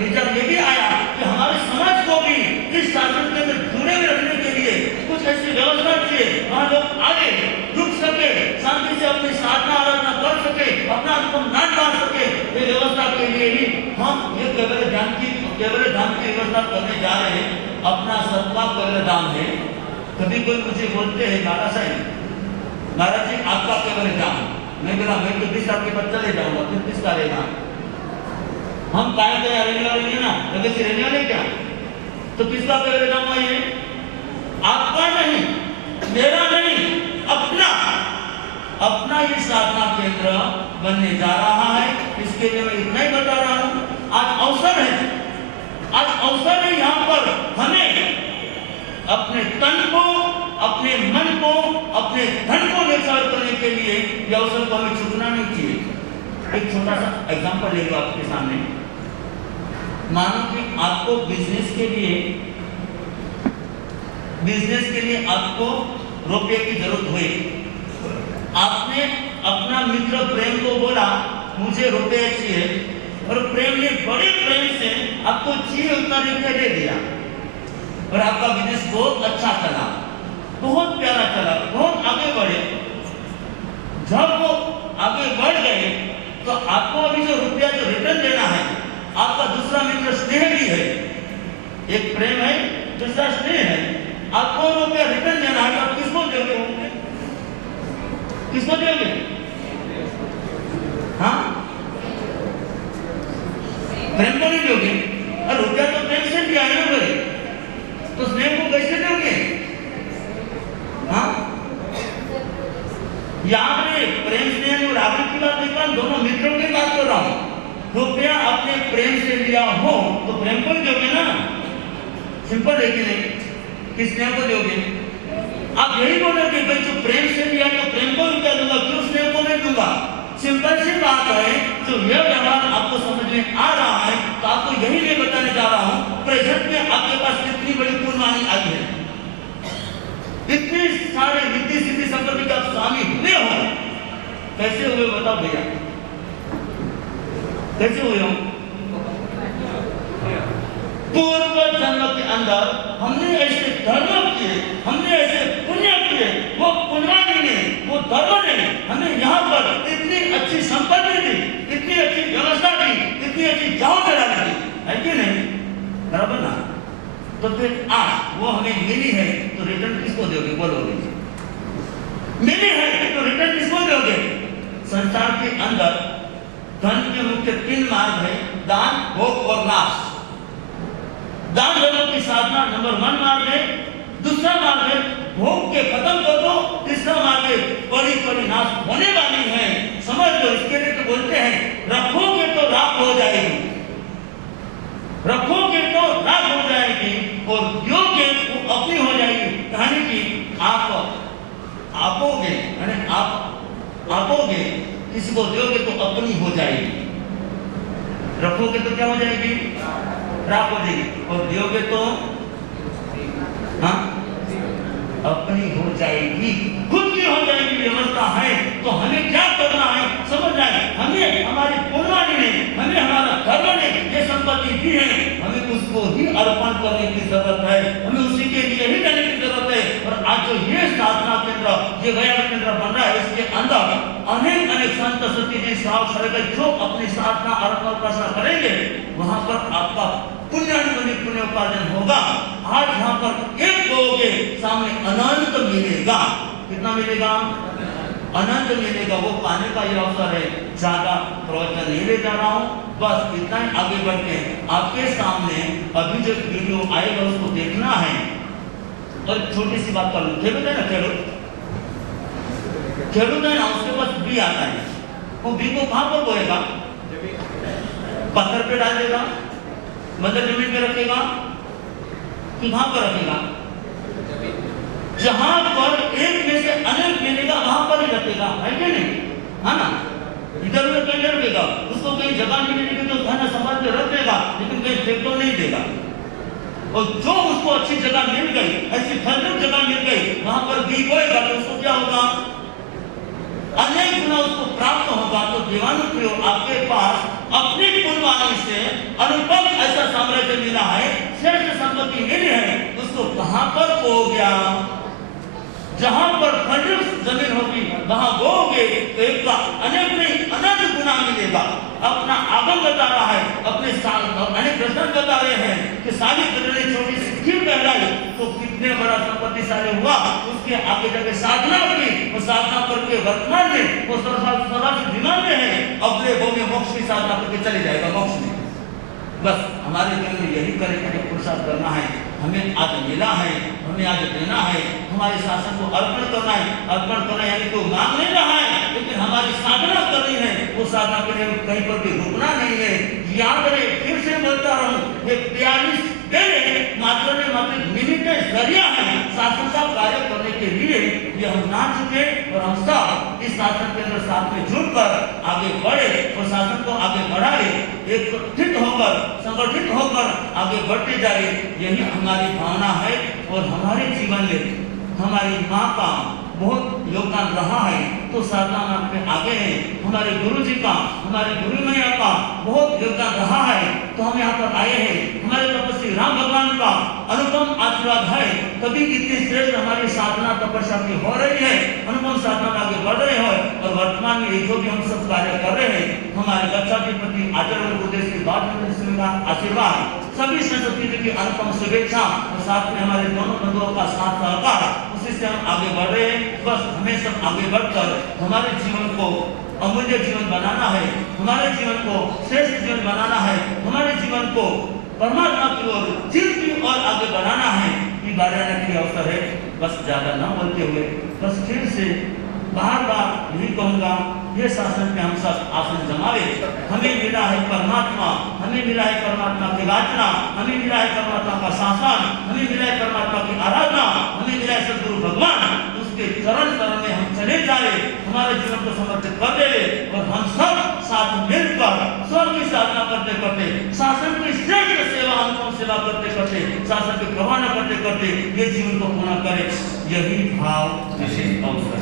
विचार ये भी आया कि हमारे समाज को भी इस शासन के अंदर जुड़े हुए रखने के लिए कुछ ऐसी व्यवस्था चाहिए, वहाँ लोग आगे रुक सके, शांति से अपनी साधना आराधना कर सके, अपना अनुसंधान डाल सके। ये व्यवस्था के लिए ही हम ये केवल धाम की व्यवस्था करने जा रहे हैं। अपना सबका केवल धाम है। कभी कोई मुझे बोलते हैं महाराज जी आपका केवल धाम, मैं बोला मैं तो 20 साल के बाद चले जाऊंगा, फिर किसका रहेगा? हम काय गए रहने वाले नहीं ना, लगे से रहने वाले क्या? तो किसका केवल धाम है ये? आपका नहीं, मेरा नहीं, अपना ये साधना केंद्र बनने जा रहा है। इसके लिए मैं इतना ही बता रहा हूँ, आज अवसर है यहाँ पर हमें अपने तन को, अपने मन को, अपने धन को निखार करने के लिए यह अवसर को हमें छूटना नहीं चाहिए। एक छोटा सा एग्जांपल ले लो आपके सामने। मानो कि आपको बिजनेस के लिए आपको रुपये की जरूरत हुई, आपने अपना मित्र प्रेम को बोला मुझे रुपये चाहिए, और प्रेम ने बड़े प्रेम से आपको चाहिए उतना रुपया दे दिया, और आपका बिजनेस बहुत अच्छा चला, बहुत प्यारा चला, बहुत आगे बढ़े। जब वो आगे बढ़ गए तो आपको अभी जो रुपया जो रिटर्न देना है, आपका दूसरा मित्र स्नेह भी है, एक प्रेम है, दूसरा स्नेह है, आपको रुपया रिटर्न देना है, आप किसको दोगे? किसको दोगे? हाँ, प्रेम को नहीं दोगे, और रुपया तो प्रेम से दिया है ना भाई, तो स्नेह को कैसे दोगे? हाँ, यहाँ पे प्रेम स्नेह और आगे की बात नहीं कर रहा, दोनों मित्रों की बात कर रहा हूँ। रुपया अपने प्रेम से लिया हो तो प्रेम को ही दोगे ना, सिंपल है कि नहीं? किस स्नेह को दोगे? आप यही बोलोगे भाई जो प्रेम से लिया तो प्रेम को रुपया दूंगा, क्यों स्नेह को नहीं दूंगा? सिंपल सी बात है। जो यह व्यवहार आपको समझ में आ रहा है तो आपको यही मैं बताने जा रहा हूँ, प्रेजेंट में आपके पास कितनी बड़ी पूर्णवाणी आई है, इतने सारे रिद्धि सिद्धि संपत्ति का स्वामी हुए हो, कैसे हुए बताओ भैया, कैसे हुए हो? पूर्व जन्म के अंदर हमने ऐसे धर्म किए, हमने ऐसे पुण्य किए, वो पुण्यवाणी ने, वो धर्म ने हमें यहाँ पर इतनी अच्छी संपत्ति दी, इतनी अच्छी व्यवस्था दी, इतनी अच्छी जाओ चला दी, है कि नहीं? बराबर ना? तो फिर आज वो हमें मिली है तो रिटर्न किसको दोगे? बोलोगे मिली है तो रिटर्न किसको दोगे? संसार के अंदर धन के मुख्य 3 मार्ग है, दान, भोग और नाश। की साधना नंबर 1 मार्ग है, दूसरा मार्ग है भोग के खत्म कर दो, तीसरा मार्ग है बड़ी परिणाम होने वाली है, समझ लो। इसके लिए तो बोलते हैं रखोगे तो राख हो जाएगी, रखोगे तो राख हो जाएगी, और योग्य वो अपनी हो जाएगी। कहानी की आप आपोगे, यानी आप आपोगे, किसी को दोगे तो अपनी हो जाएगी, रखोगे तो क्या हो जाएगी, राख हो जाएगी, और दोगे तो हाँ अपनी हो जाएगी, खुद की हो जाएगी। व्यवस्था है तो हमें क्या करना है समझना है। हमें हमारी पुरानी ने, हमें हमारा धर्म ने ये संपत्ति दी है, हमें उसको ही अर्पण करने की जरूरत है, हमें उसी के लिए ही देने की जरूरत है। और आज जो ये साधना केंद्र, ये गया केंद्र बन रहा है, इसके अंदर अनेक संत सती जी श्रावक सरेगा जो अपनी साधना अर्पण उपासना करेंगे, वहां पर आपका पुण्य उपार्जन होगा। आज यहाँ पर एक दोगे, सामने अनंत मिलेगा। कितना मिलेगा? अनंत मिलेगा। वो पाने का ये अवसर है। ज्यादा प्रवचन नहीं ले जा रहा हूँ, बस इतना ही आगे बढ़ते हैं। आपके सामने अभी जो वीडियो आएगा उसको देखना है। और छोटी सी बात कर लूँ, खेलूँ है ना, खेलूँ है ना, उसके पास बी आता है, वो बी को कहाँ पर बोएगा? पत्थर पे डाल देगा, मतलब जमीन पे रखेगा कि वहां पर रखेगा? जहां पर एक में से अनेक मिलेगा वहां पर ही रखेगा, है कि नहीं? है ना? इधर उधर कहीं रखेगा, उसको कहीं जगह नहीं मिलेगी तो धन संभाल के रख देगा, लेकिन कहीं फेंक तो नहीं देगा। और जो उसको अच्छी जगह मिल गई, ऐसी फलदायक जगह मिल गई, वहां पर बीज बोएगा तो उसको क्या होगा? अनेक गुना उसको प्राप्त होगा। तो देवानुप्रियो, आपके पास अपनी पुण्यवाणी से अनुपम ऐसा साम्राज्य मिला है, श्रेष्ठ संपत्ति मिली है, उसको कहां पर खो गया? जहां पर फलदायक जमीन होगी वहां बोओगे तो एक का अनेक नहीं अनंत गुना मिलेगा। अपना आगम बता रहा है, अपने साल अनेक प्रश्न बता रहे हैं कि सारी गृहिणी छोटी सी खीर कहलाई तो कितने बड़ा संपत्तिशाली हुआ। उसके आगे जाके साधना की, वो साधना करके वर्तमान में वो दिमाग में है, अगले वो में मोक्ष की साधना करके चले जाएगा मोक्ष में। बस हमारे जीवन में यही करेंगे, पुरुषार्थ करना है। हमें आज मिला है, हमें आज देना है, हमारे शासन को अर्पण करना है। अर्पण करना यानी तो मांग नहीं रहा है, लेकिन हमारी साधना करनी है। वो साधना करने में कहीं पर भी रुकना नहीं है। याद रहे, फिर से बोलता रहूं, ये 42 दिन मात्र ने मात्र निमित्त जरिया है शासन का कार्य करने के लिए। ये हम ना चुके और हम सब इस शासन के अंदर साथ में जुड़कर आगे बढ़े और शासन को आगे बढ़ाए, एकत्रित होकर संगठित होकर आगे बढ़ते जाए, यही हमारी भावना है। और हमारे जीवन में हमारी माँ का बहुत योगदान रहा है, तो साधना मार्ग में आगे हैं। हमारे गुरु जी का, हमारे गुरु मैया का बहुत योगदान रहा है, तो हम यहाँ पर आए हैं। हमारे तपस्वी राम भगवान का अनुपम आशीर्वाद है, तभी इतनी श्रेष्ठ हमारी साधना तपस्या की हो रही है, अनुपम साधना में आगे बढ़ रहे हैं। और वर्तमान में जो भी हम सब कार्य कर रहे हैं, हमारे गच्छा के प्रति आचरण उद्देश्य के बाद आशीर्वाद, सभी सरस्वती जी की अनुपम शुभेच्छा और साथ में हमारे दोनों बंधुओं का साथ सहकार, उसी से हम आगे बढ़ रहे हैं। बस हमें सब आगे बढ़कर हमारे जीवन को अमूल्य जीवन बनाना है, हमारे जीवन को श्रेष्ठ जीवन बनाना है, हमारे जीवन को परमात्मा की ओर जीव की ओर आगे बढ़ाना है। ये बढ़ाने के अवसर है। बस ज्यादा न बोलते हुए बस फिर से बार बार यही कहूँगा, ये शासन पे हम सब आसन जमावे। हमें मिला है परमात्मा, हमें मिला है परमात्मा की याचना, हमें मिला है परमात्मा का शासन, हमें मिला है परमात्मा की आराधना, हमें मिला है सदगुरु भगवान। उसके चरण में हम चले जाए, हमारे जीवन को समर्पित कर दे और हम सब साथ मिलकर स्वर्ग की साधना करते करते, शासन की श्रेष्ठ सेवा, अनुपम सेवा करते करते, शासन की प्रवाह करते करते ये जीवन को पूर्ण करे। यही भाव विशेष अवसर।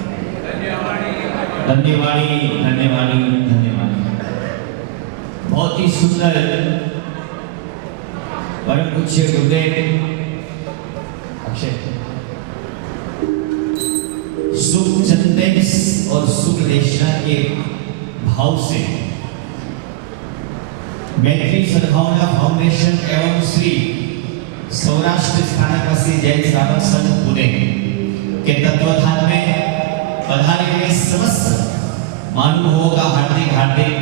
धन्यवाद, धन्यवाद, धन्यवाद। बहुत ही सुंदर परम पूज्य गुरुदेव अक्षय सुख चिंतन और सुख देशना के भाव से मैत्री सद्भावना फाउंडेशन एवं श्री सौराष्ट्र स्थानकवासी जैन श्रावक संघ पुणे के तत्वाधान में पधारे हुए समस्त महानुभावों का हार्दिक हार्दिक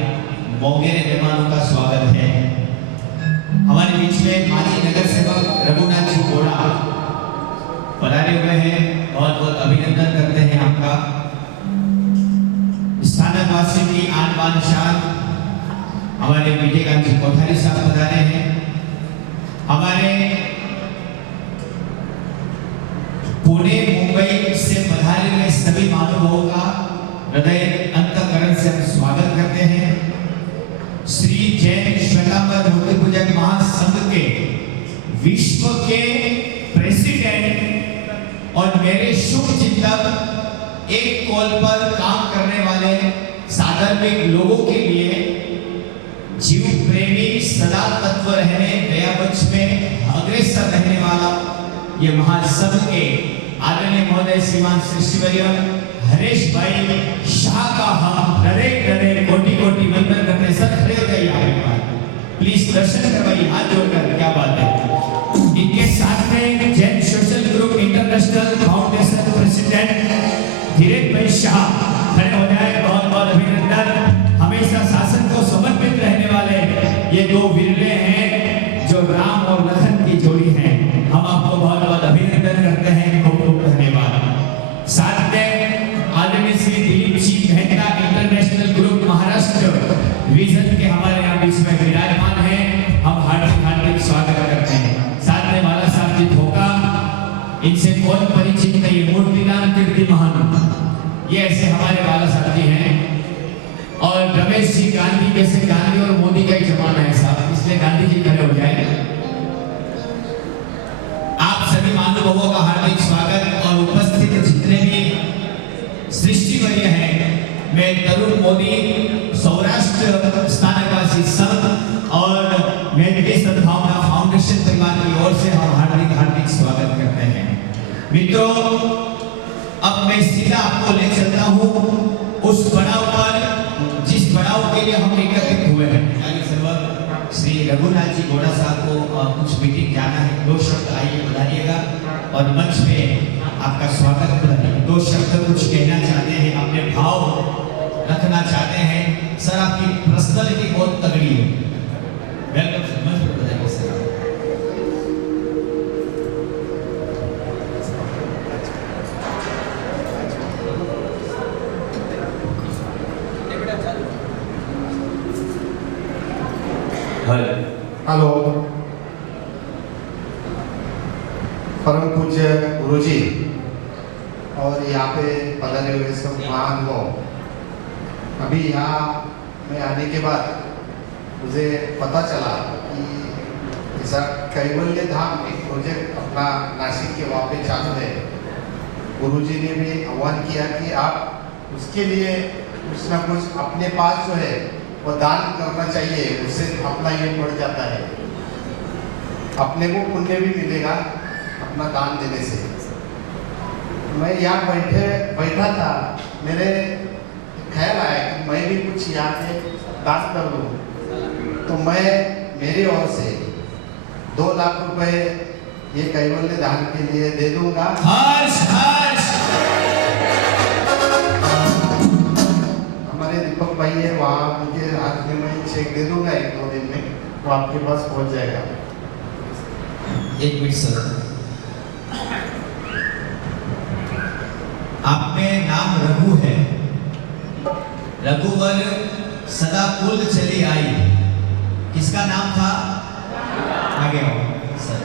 मोगेरे मेहमानों का स्वागत है। हमारे बीच में माजी नगर सेवक रघुनाथ पधारे हुए हैं, बहुत बहुत अभिनंदन करते हैं आपका। स्थानकवासी की आन बान शान हमारे विजयकांत जी कोठारी साहब पधारे हैं। हमारे पुणे मुंबई से पधारे हुए सभी महानुभावों का हृदय अंतःकरण से हम स्वागत करते हैं। श्री जैन श्वेतांबर मूर्ति पूजक महासंघ के विश्व के प्रेसिडेंट और मेरे शुभ चिंतक, एक कॉल पर काम करने वाले साधर्मिक लोगों के लिए जीव प्रेमी, सदा तत्व रहने, दयावंश में अग्रसर रहने वाला ये महासंघ के आदरणीय महोदय श्रीमान सृष्टिवर्य हरेश भाई शाह का हम हृदय कोटि कोटि वंदन करते हैं। सर खड़े हो जाइए आपके पास, प्लीज दर्शन करवाइए हाथ जोड़कर, क्या बात है। इनके साथ में Jain social group international foundation president Dhirendra भाई शाह खड़े हो जाए, बहुत बहुत अभिनंदन। हमेशा शासन को समर्पित रहने वाले ये दो विरले हैं जो राम और लखन की जोड़ी है। हम आपको बहुत बहुत अभिनंदन करते हैं, खूब खूब धन्यवाद। साथ में आदरणीय Shri Dilip ji Mehta international group Maharashtra vision के हमारे यहाँ बीच में विराजमान हैं, हम हार्दिक हार्दिक स्वागत करते हैं। साथ में बाला साहब जी धोखा, इनसे कौन परिचित नहीं, मूर्तिदान कीर्ति महान, ये ऐसे हमारे बाला साहब जी हैं। और रमेश जी गांधी, जैसे गांधी और मोदी का ही जमाना है साहब, इसलिए गांधी जी खड़े हो जाए। आप सभी महानुभावों का हार्दिक स्वागत और उपस्थित जितने भी सृष्टिवर्य हैं, मैं तरुण मोदी सौराष्ट्र स्थानकवासी संघ और मेरी सद्भावना फाउंडेशन परिवार की ओर से हम हार्दिक हार्दिक स्वागत करते हैं। मित्रों, अब मैं सीधा आपको ले चलता हूँ उस पड़ाव पर जिस पड़ाव के लिए हम एकत्रित हुए हैं। श्री रघुनाथ जी घोड़ा साहब को कुछ मीटिंग जाना है, दो शब्द आइए बताइएगा और मंच पे आपका स्वागत करेंगे। दो शब्द कुछ कहना चाहते हैं, अपने भाव रखना चाहते हैं। सर आपकी पर्सनालिटी बहुत तगड़ी है, वेलकम सर, मंच पर बताइए सर। हेलो, परम पूज्य गुरुजी और यहाँ पे पधारे हुए सब महान लोग, अभी यहाँ में आने के बाद मुझे पता चला कि ऐसा कैवल्य धाम एक प्रोजेक्ट अपना नासिक के वहाँ पे चालू है। गुरुजी ने भी आह्वान किया कि आप उसके लिए कुछ ना कुछ अपने पास जो है वो दान करना चाहिए, उससे अपना ये बढ़ जाता है, अपने को पुण्य भी मिलेगा अपना दान देने से। मैं यहाँ बैठा था, मेरे ख्याल आया कि मैं भी कुछ यहाँ पे दान कर दूँ, तो मैं मेरी ओर से 2 लाख रुपए ये कैवल्य दान के लिए दे दूंगा। हमारे दीपक भाई है वहाँ, उनके हाथ में मैं चेक दे दूंगा, 1-2 दिन में वो आपके पास पहुँच जाएगा। एक मिनट सर, आप में नाम रघु है, रघुवर सदा कुल चली आई, किसका नाम था? आगे आओ सर।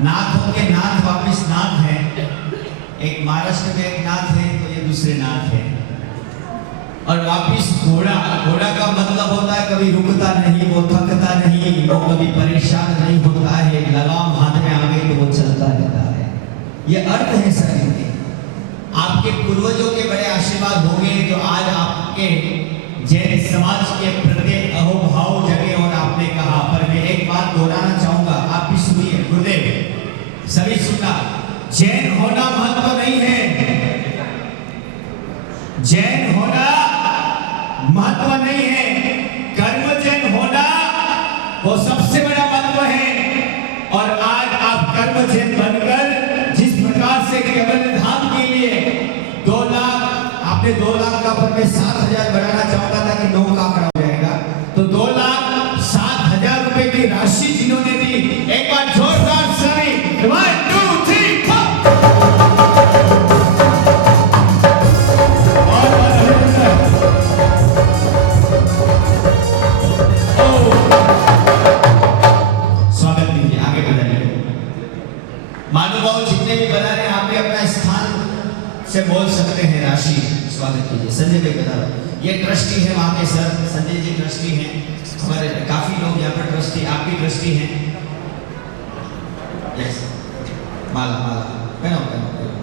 नाथों के नाथ वापिस नाथ है, एक महाराष्ट्र में एक नाथ है तो ये दूसरे नाथ है। और वापिस घोड़ा, घोड़ा का मतलब होता है कभी रुकता नहीं, वो थकता नहीं, वो कभी परेशान नहीं होता है, लगाम हाथ में आ गई तो वो चलता रहता है। ये अर्थ है सर इनके। आपके पूर्वजों के बड़े आशीर्वाद होंगे जो आज आपके जैन समाज के प्रति अहोभाव जगे और आपने कहा। पर मैं एक बात दोहराना चाहूंगा, आप भी सुनिए, गुरुदेव सभी सुनना, जैन होना महत्व नहीं है, जैन होना महत्व नहीं है, कर्म जैन होना वो सबसे बड़ा महत्व है। और आज आप कर्म जैन बनकर जिस प्रकार से केवल धाम के लिए 2 लाख, आपने 2 लाख का पर मैं 7,000 बढ़ाना चाहूंगा ताकि 9 का आंकड़ा हो जाएगा, तो 2,07,000 रुपए की राशि जिन्होंने दी, एक बार जोरदार सभी 1 2 3 जितने भी बता रहे हैं आप भी अपना स्थान से बोल सकते हैं। राशि स्वागत कीजिए। संजय भाई बता रहे ये ट्रस्टी है वहाँ के सर, संजय जी ट्रस्टी हैं, हमारे काफी लोग यहाँ पर ट्रस्टी, आप भी ट्रस्टी हैं। यस, माला माला पहनाओ पहनाओ पहनाओ।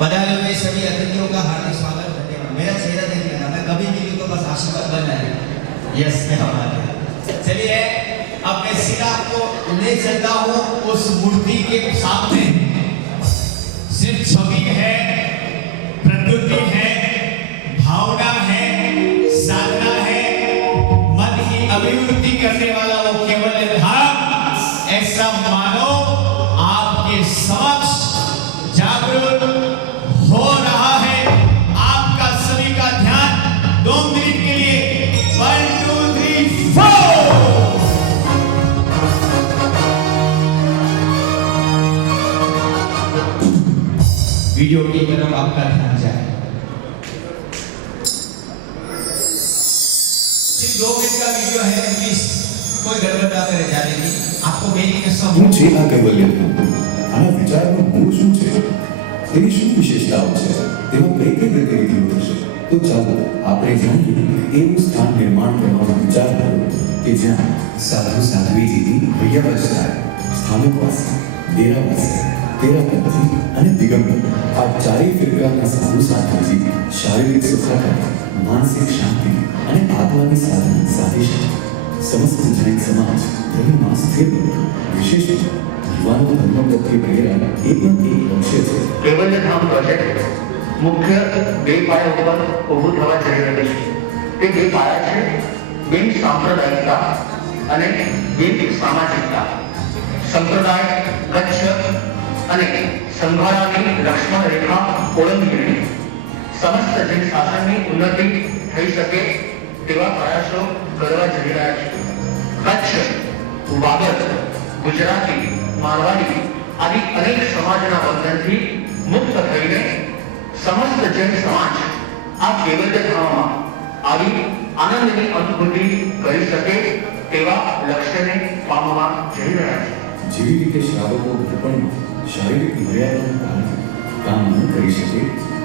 पधारे हुए सभी अतिथियों का हार्दिक स्वागत। धन्यवाद। मेरा चेहरा देखिए ना, मैं कभी भी को बस आशीर्वाद बना है। यस, क्या बात है। चलिए अब मैं सीधा आपको ले चलता हूँ उस मूर्ति के सामने। सिर्फ छवि है, प्रकृति है, भावना है, साधना है, मन की अभिवृद्धि करने वाला वो केवल धाम। ऐसा मानो आपके समक्ष जागरूक हो रहा है। आपका सभी का ध्यान 2 मिनट के लिए 1 2 3 4 वीडियो की तरफ आपका ध्यान जाए। सिर्फ 2 मिनट का वीडियो है, प्लीज कोई गड़बड़ ना करे जाने की। आपको मेरी कसम હું છે આ કૈવલ્યધામ આના વિચારનું મૂળ શું છે તેની શું વિશેષતાઓ છે તેમાં કઈ કઈ ગતિવિધિઓ થશે તો ચાલો આપણે જાણીએ એવું સ્થાન નિર્માણ કરવાનો વિચાર કર્યો કે જ્યાં સાધુ સાધ્વીજીની વ્યવસ્થા સ્થાનકવાસી ડેરાવાસી તેરાપંથી અને દિગંબર આ ચારેય ફિરકાના સાધુ સાધ્વીજી શારીરિક સુખાકારી માનસિક શાંતિ અને આત્માની સાધના સાધી શકે समस्त जैन समाज धर्मમાં સ્થિર વિશેષ યુવાનો ધર્મ પ્રત્યે પ્રેરણા એ પણ એક લક્ષ્ય છે। કૈવલ્યધામ પ્રોજેક્ટ મુખ્ય 2 પાયા ઉપર ઊભું થવા જઈ રહ્યું છે। તે 2 પાયા છે બિન સાંપ્રદાયિકતા અને બિન સામાજિકતા। સંપ્રદાય કચ્છ અને સંઘારાની લક્ષ્મણ રેખા ઓળંગીને સમસ્ત જૈન શાસનની ઉન્નતિ થઈ શકે તેવા પ્રયાસો કરવા જઈ રહ્યા છે। કચ્છ, વાગડ, ગુજરાતી, મારવાડી આદિ અનેક સમાજના બંધનથી મુક્ત થઈને સમસ્ત જૈન સમાજ આ કૈવલ્યધામમાં આવી આનંદની અનુભૂતિ કરી શકે તેવા લક્ષ્યને પામવા જઈ રહ્યા છે। જેવી રીતે શ્રાવકો ઘડપણમાં શારીરિક મર્યાદાનું કારણે કામ ન કરી શકે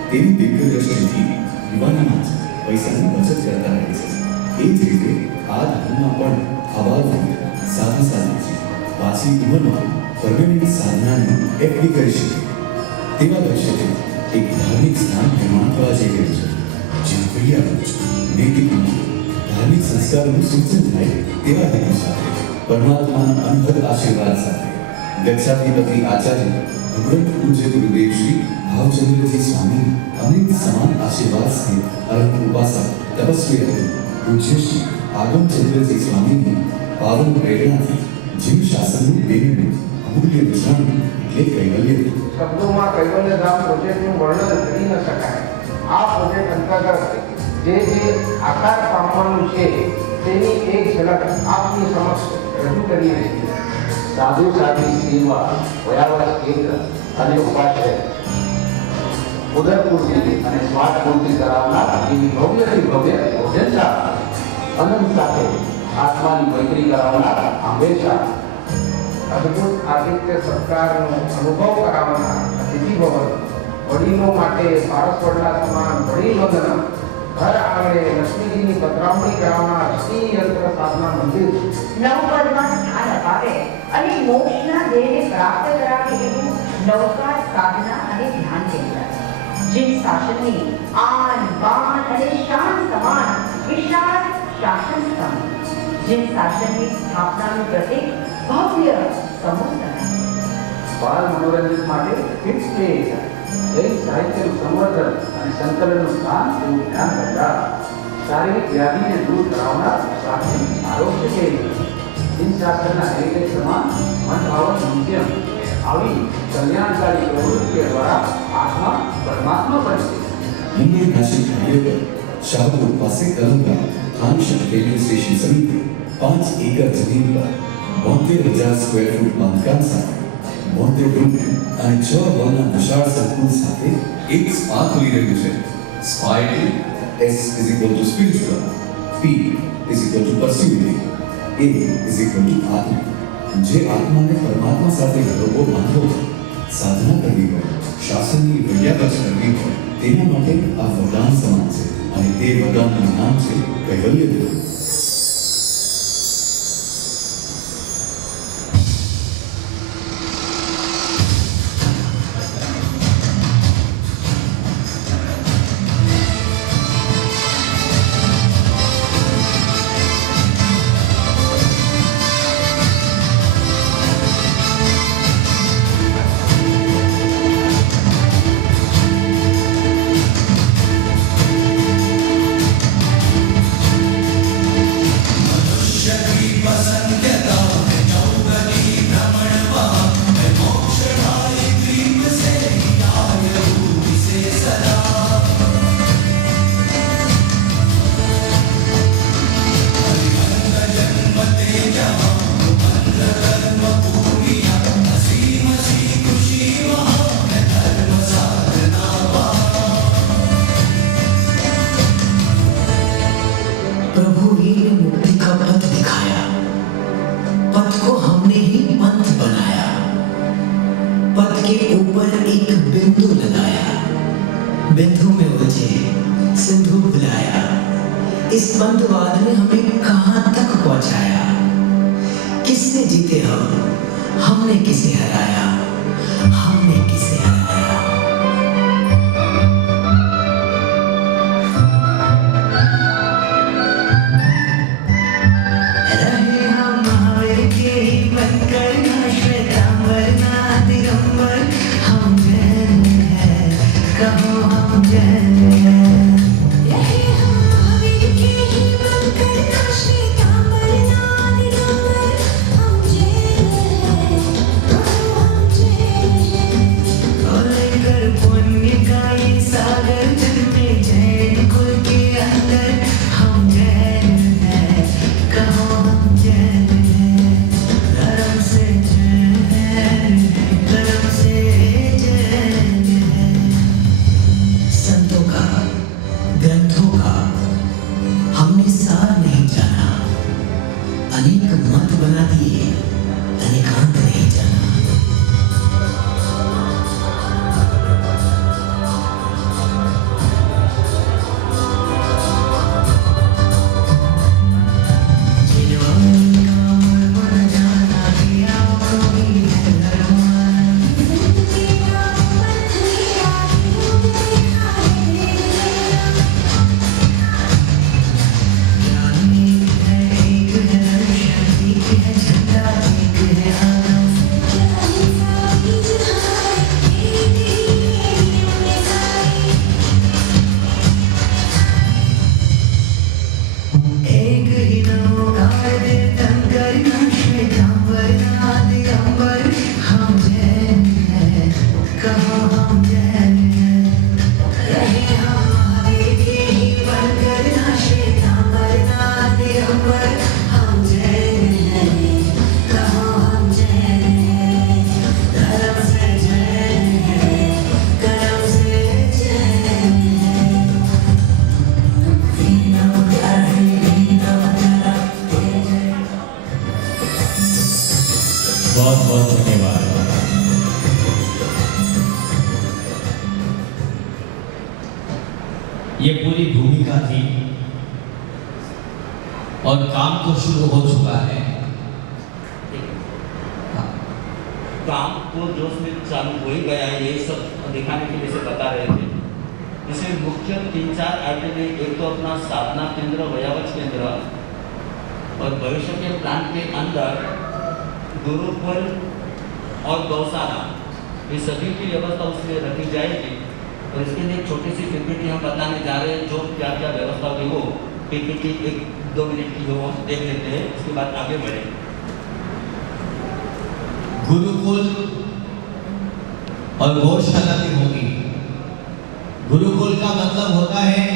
તેવી દીર્ઘદ્રષ્ટિથી યુવાનોમાં જ પૈસાની બચત કરતા રહે છે। એ જ રીતે આ ધર્મમાં પણ આવાલવૃદ્ધ સાધુ સાધ્વીજી પાછી ઉંમરમાં પરમેનન્ટ સાધનાને એફડી કરી શકે તેવા લક્ષ્યથી એક ધાર્મિક સ્થાન નિર્માણ થવા જઈ રહ્યું છે જ્યાં ક્રિયાઓ નૈતિક મૂલ્યો ધાર્મિક સંસ્કારોનું સિંચન થાય તેવા હેતુ સાથે પરમાત્માના અનહદ આશીર્વાદ સાથે દક્ષાધિપતિ આચાર્ય ભગવંત પૂજ્ય ગુરુદેવ શ્રી ભાવચંદ્રજી स्वामी अमृत समान आशीर्वाद से अरहत उपासक तपस्वी रहे पूज्य श्री आगमचंद्रजी स्वामी ने पावन प्रेरणा थी जीव शासन बेનું અમૂલ્ય વિશ્રામ એટલે કૈવલ્ય। શબ્દોમાં કૈવલ્યધામ પ્રોજેક્ટનું વર્ણન કરી ન શકાય। આ પ્રોજેક્ટ અંતર્ગત જે આકાર પામવાનું છે તેની એક ઝલક આપની સમક્ષ રજૂ કરી રહી છે। સાધુ સાધ્વી સેવા વયાવત કેન્દ્ર અને ઉપાશ્રય ઉદયપુરથી અને સ્વાતપુરથી કરાવનાર એવી ભવ્યથી ભવ્ય ભોજનશાળા અનંત સાથે આત્માની મૈત્રી કરાવનાર હંમેશા અદ્ભુત આતિથ્ય સત્કારનો અનુભવ કરાવનાર અતિથિ ભવન વડીલો માટે પારસવડલા સમાન વડીલ વંદના ઘર આંગણે લક્ષ્મીજીની પધરામણી કરાવનાર શ્રી યંત્ર સાધના મંદિર નવપદમાં સ્થાન અપાવે અને મોક્ષના ધ્યેયને પ્રાપ્ત કરાવે એવું નવકાર સાધના અને ધ્યાન કેન્દ્ર जिन शासननी आन बान અને શાન સમાન વિશાળ શાસન સ્થાન जिन શાસનની સ્થાપનાનું પ્રતીક ભવ્ય સમૂહ બાલ મનોરંજન માટે ફિક્સ સ્ટેજ જૈન સાહિત્યનું સંવર્ધન અને સંકલનનું સ્થાન એવું ધ્યાન કરતા શારીરિક વ્યાધિને દૂર કરાવનાર શાસનિક આરોગ્ય કેન્દ્ર जिन શાસનના હેરિટેજ સમાન મન ભાવન મ્યુઝિયમ આવી કલ્યાણકારી પ્રવૃત્તિઓ દ્વારા આત્મા પરમાત્મા બનશે। मुंबई नासिक हाईवे पर शाहपुर પાસે કલંગા ખાનશક રેલવે સ્ટેશન સમિતિ 5 એકર જમીન પર 72,000 સ્ક્વેર ફૂટ બાંધકામ સાથે 72 રૂમ અને 6 હોલના વિશાળ સંકુલ સાથે એક સ્પા ખુલી રહ્યું છે। સ્પા એટલે S = spiritual, P is equal to pursuing. A is equal to આત્મા. જે આત્માને પરમાત્મા સાથે ઘડવો બાંધવો સાધના કરવી હોય, શાસનની વૈયાવચ કરવી હોય, તેના માટે આ વરદાન સમાન છે અને તે વરદાનનું નામ છે કૈવલ્ય દેવ. बिंदु में उलझे सिंधु बुलाया, इस बंधुवाद ने हमें कहां तक पहुंचाया। किससे जीते हमने किसे हराया, हमने किसे हराया। रहे हम महावीर के बनकर ना श्वेतांबर ना दिगंबर, हम जैन हैं, कहो हम जैन हैं। रहे हम महावीर के ही बनकर ना श्वेतांबर ना दिगंबर, हम जैन हैं, कहो हम जैन हैं। और लेकर पुण्य का ये सागर जन्मे जैन कुल के अंदर, हम जैन हैं, कहो हम जैन हैं। धर्म से जैन हैं, धर्म से जैन हैं। संतों का, ग्रंथों का हमने सार नहीं जाना, अनेक मत बना दिए, अनेकांत नहीं जाना। एक ही नमोकार दे तंकर ना श्वेतांबर ना दिगंबर, हम जैन हैं, कहो हम जैन हैं। रहे हम महावीर के ही बनकर ना श्वेतांबर ना दिगंबर, हम जैन हैं, कहो हम जैन हैं। धर्म से जैन हैं, कर्म से जैन हैं। बहुत बहुत धन्यवाद। ये पूरी भूमिका थी और काम तो शुरू हो चुका है। काम तो जोश में चालू हो ही गया है, यही सब दिखाने के लिए से बता रहे थे। इसमें मुख्य 3-4 आइटम है। एक तो अपना साधना केंद्र, वयावच केंद्र, और भविष्य के प्लान के अंदर गुरुकुल और गौशाला, ये सभी की व्यवस्था उसमें रखी जाएगी। और इसके लिए एक छोटी सी पीपीटी हम बताने जा रहे हैं, जो क्या क्या व्यवस्था होगी वो पीपीटी 1-2 मिनट की हो देख लेते हैं, उसके बाद आगे बढ़ेंगे। गुरुकुल और गौशाला भी होगी। गुरुकुल का मतलब होता है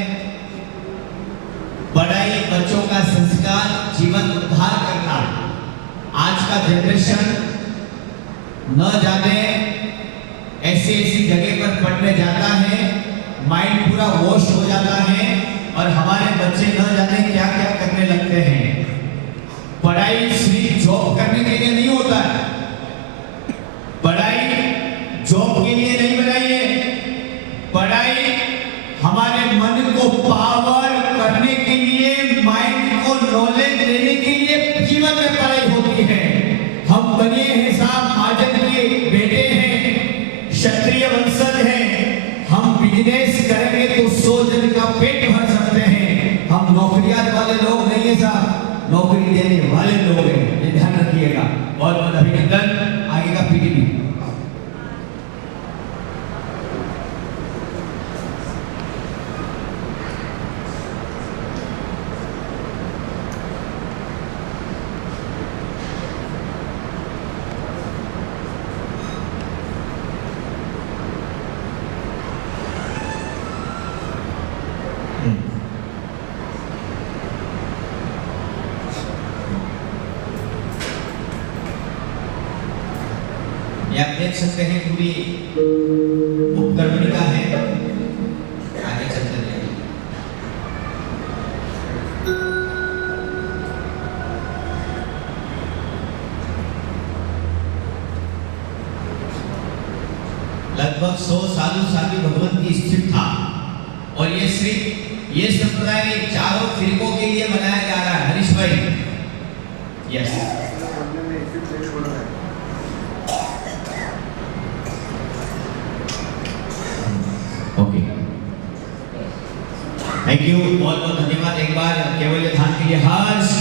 पढ़ाई, बच्चों का संस्कार, जीवन उद्धार करना। आज का जनरेशन न जाने ऐसी जगह पर पढ़ने जाता है, माइंड पूरा वॉश हो जाता है और हमारे बच्चे न जाने क्या क्या करने लगते हैं। पढ़ाई सिर्फ जॉब करने के लिए नहीं होता है, पढ़ाई जॉब के लिए नहीं बनाई है, पढ़ाई हमारे मन को पावर करने के लिए, माइंड को नॉलेज देने के लिए जीवन में पढ़ाई होती है। हम बने हैं साहब महाजन के बेटे हैं, क्षत्रिय वंशज हैं, हम बिजनेस करेंगे तो 100 जन का पेट भर सकते हैं। हम नौकरियात वाले लोग नहीं है साहब, नौकरी देने वाले लोग हैं, ये ध्यान रखिएगा। और अभिनंदन, आगे का पीटीपी। आप देख सकते हैं पूरी उपकरणिका है, आगे चलते हैं। लगभग 100 सालों से भगवंती स्थित था और ये सिर्फ ये संप्रदाय चारों फिरकों के लिए मनाया जा रहा है। हरीश भाई, यस, ओके, थैंक यू, बहुत बहुत धन्यवाद। एक बार केवल ध्यान के लिए हर्ष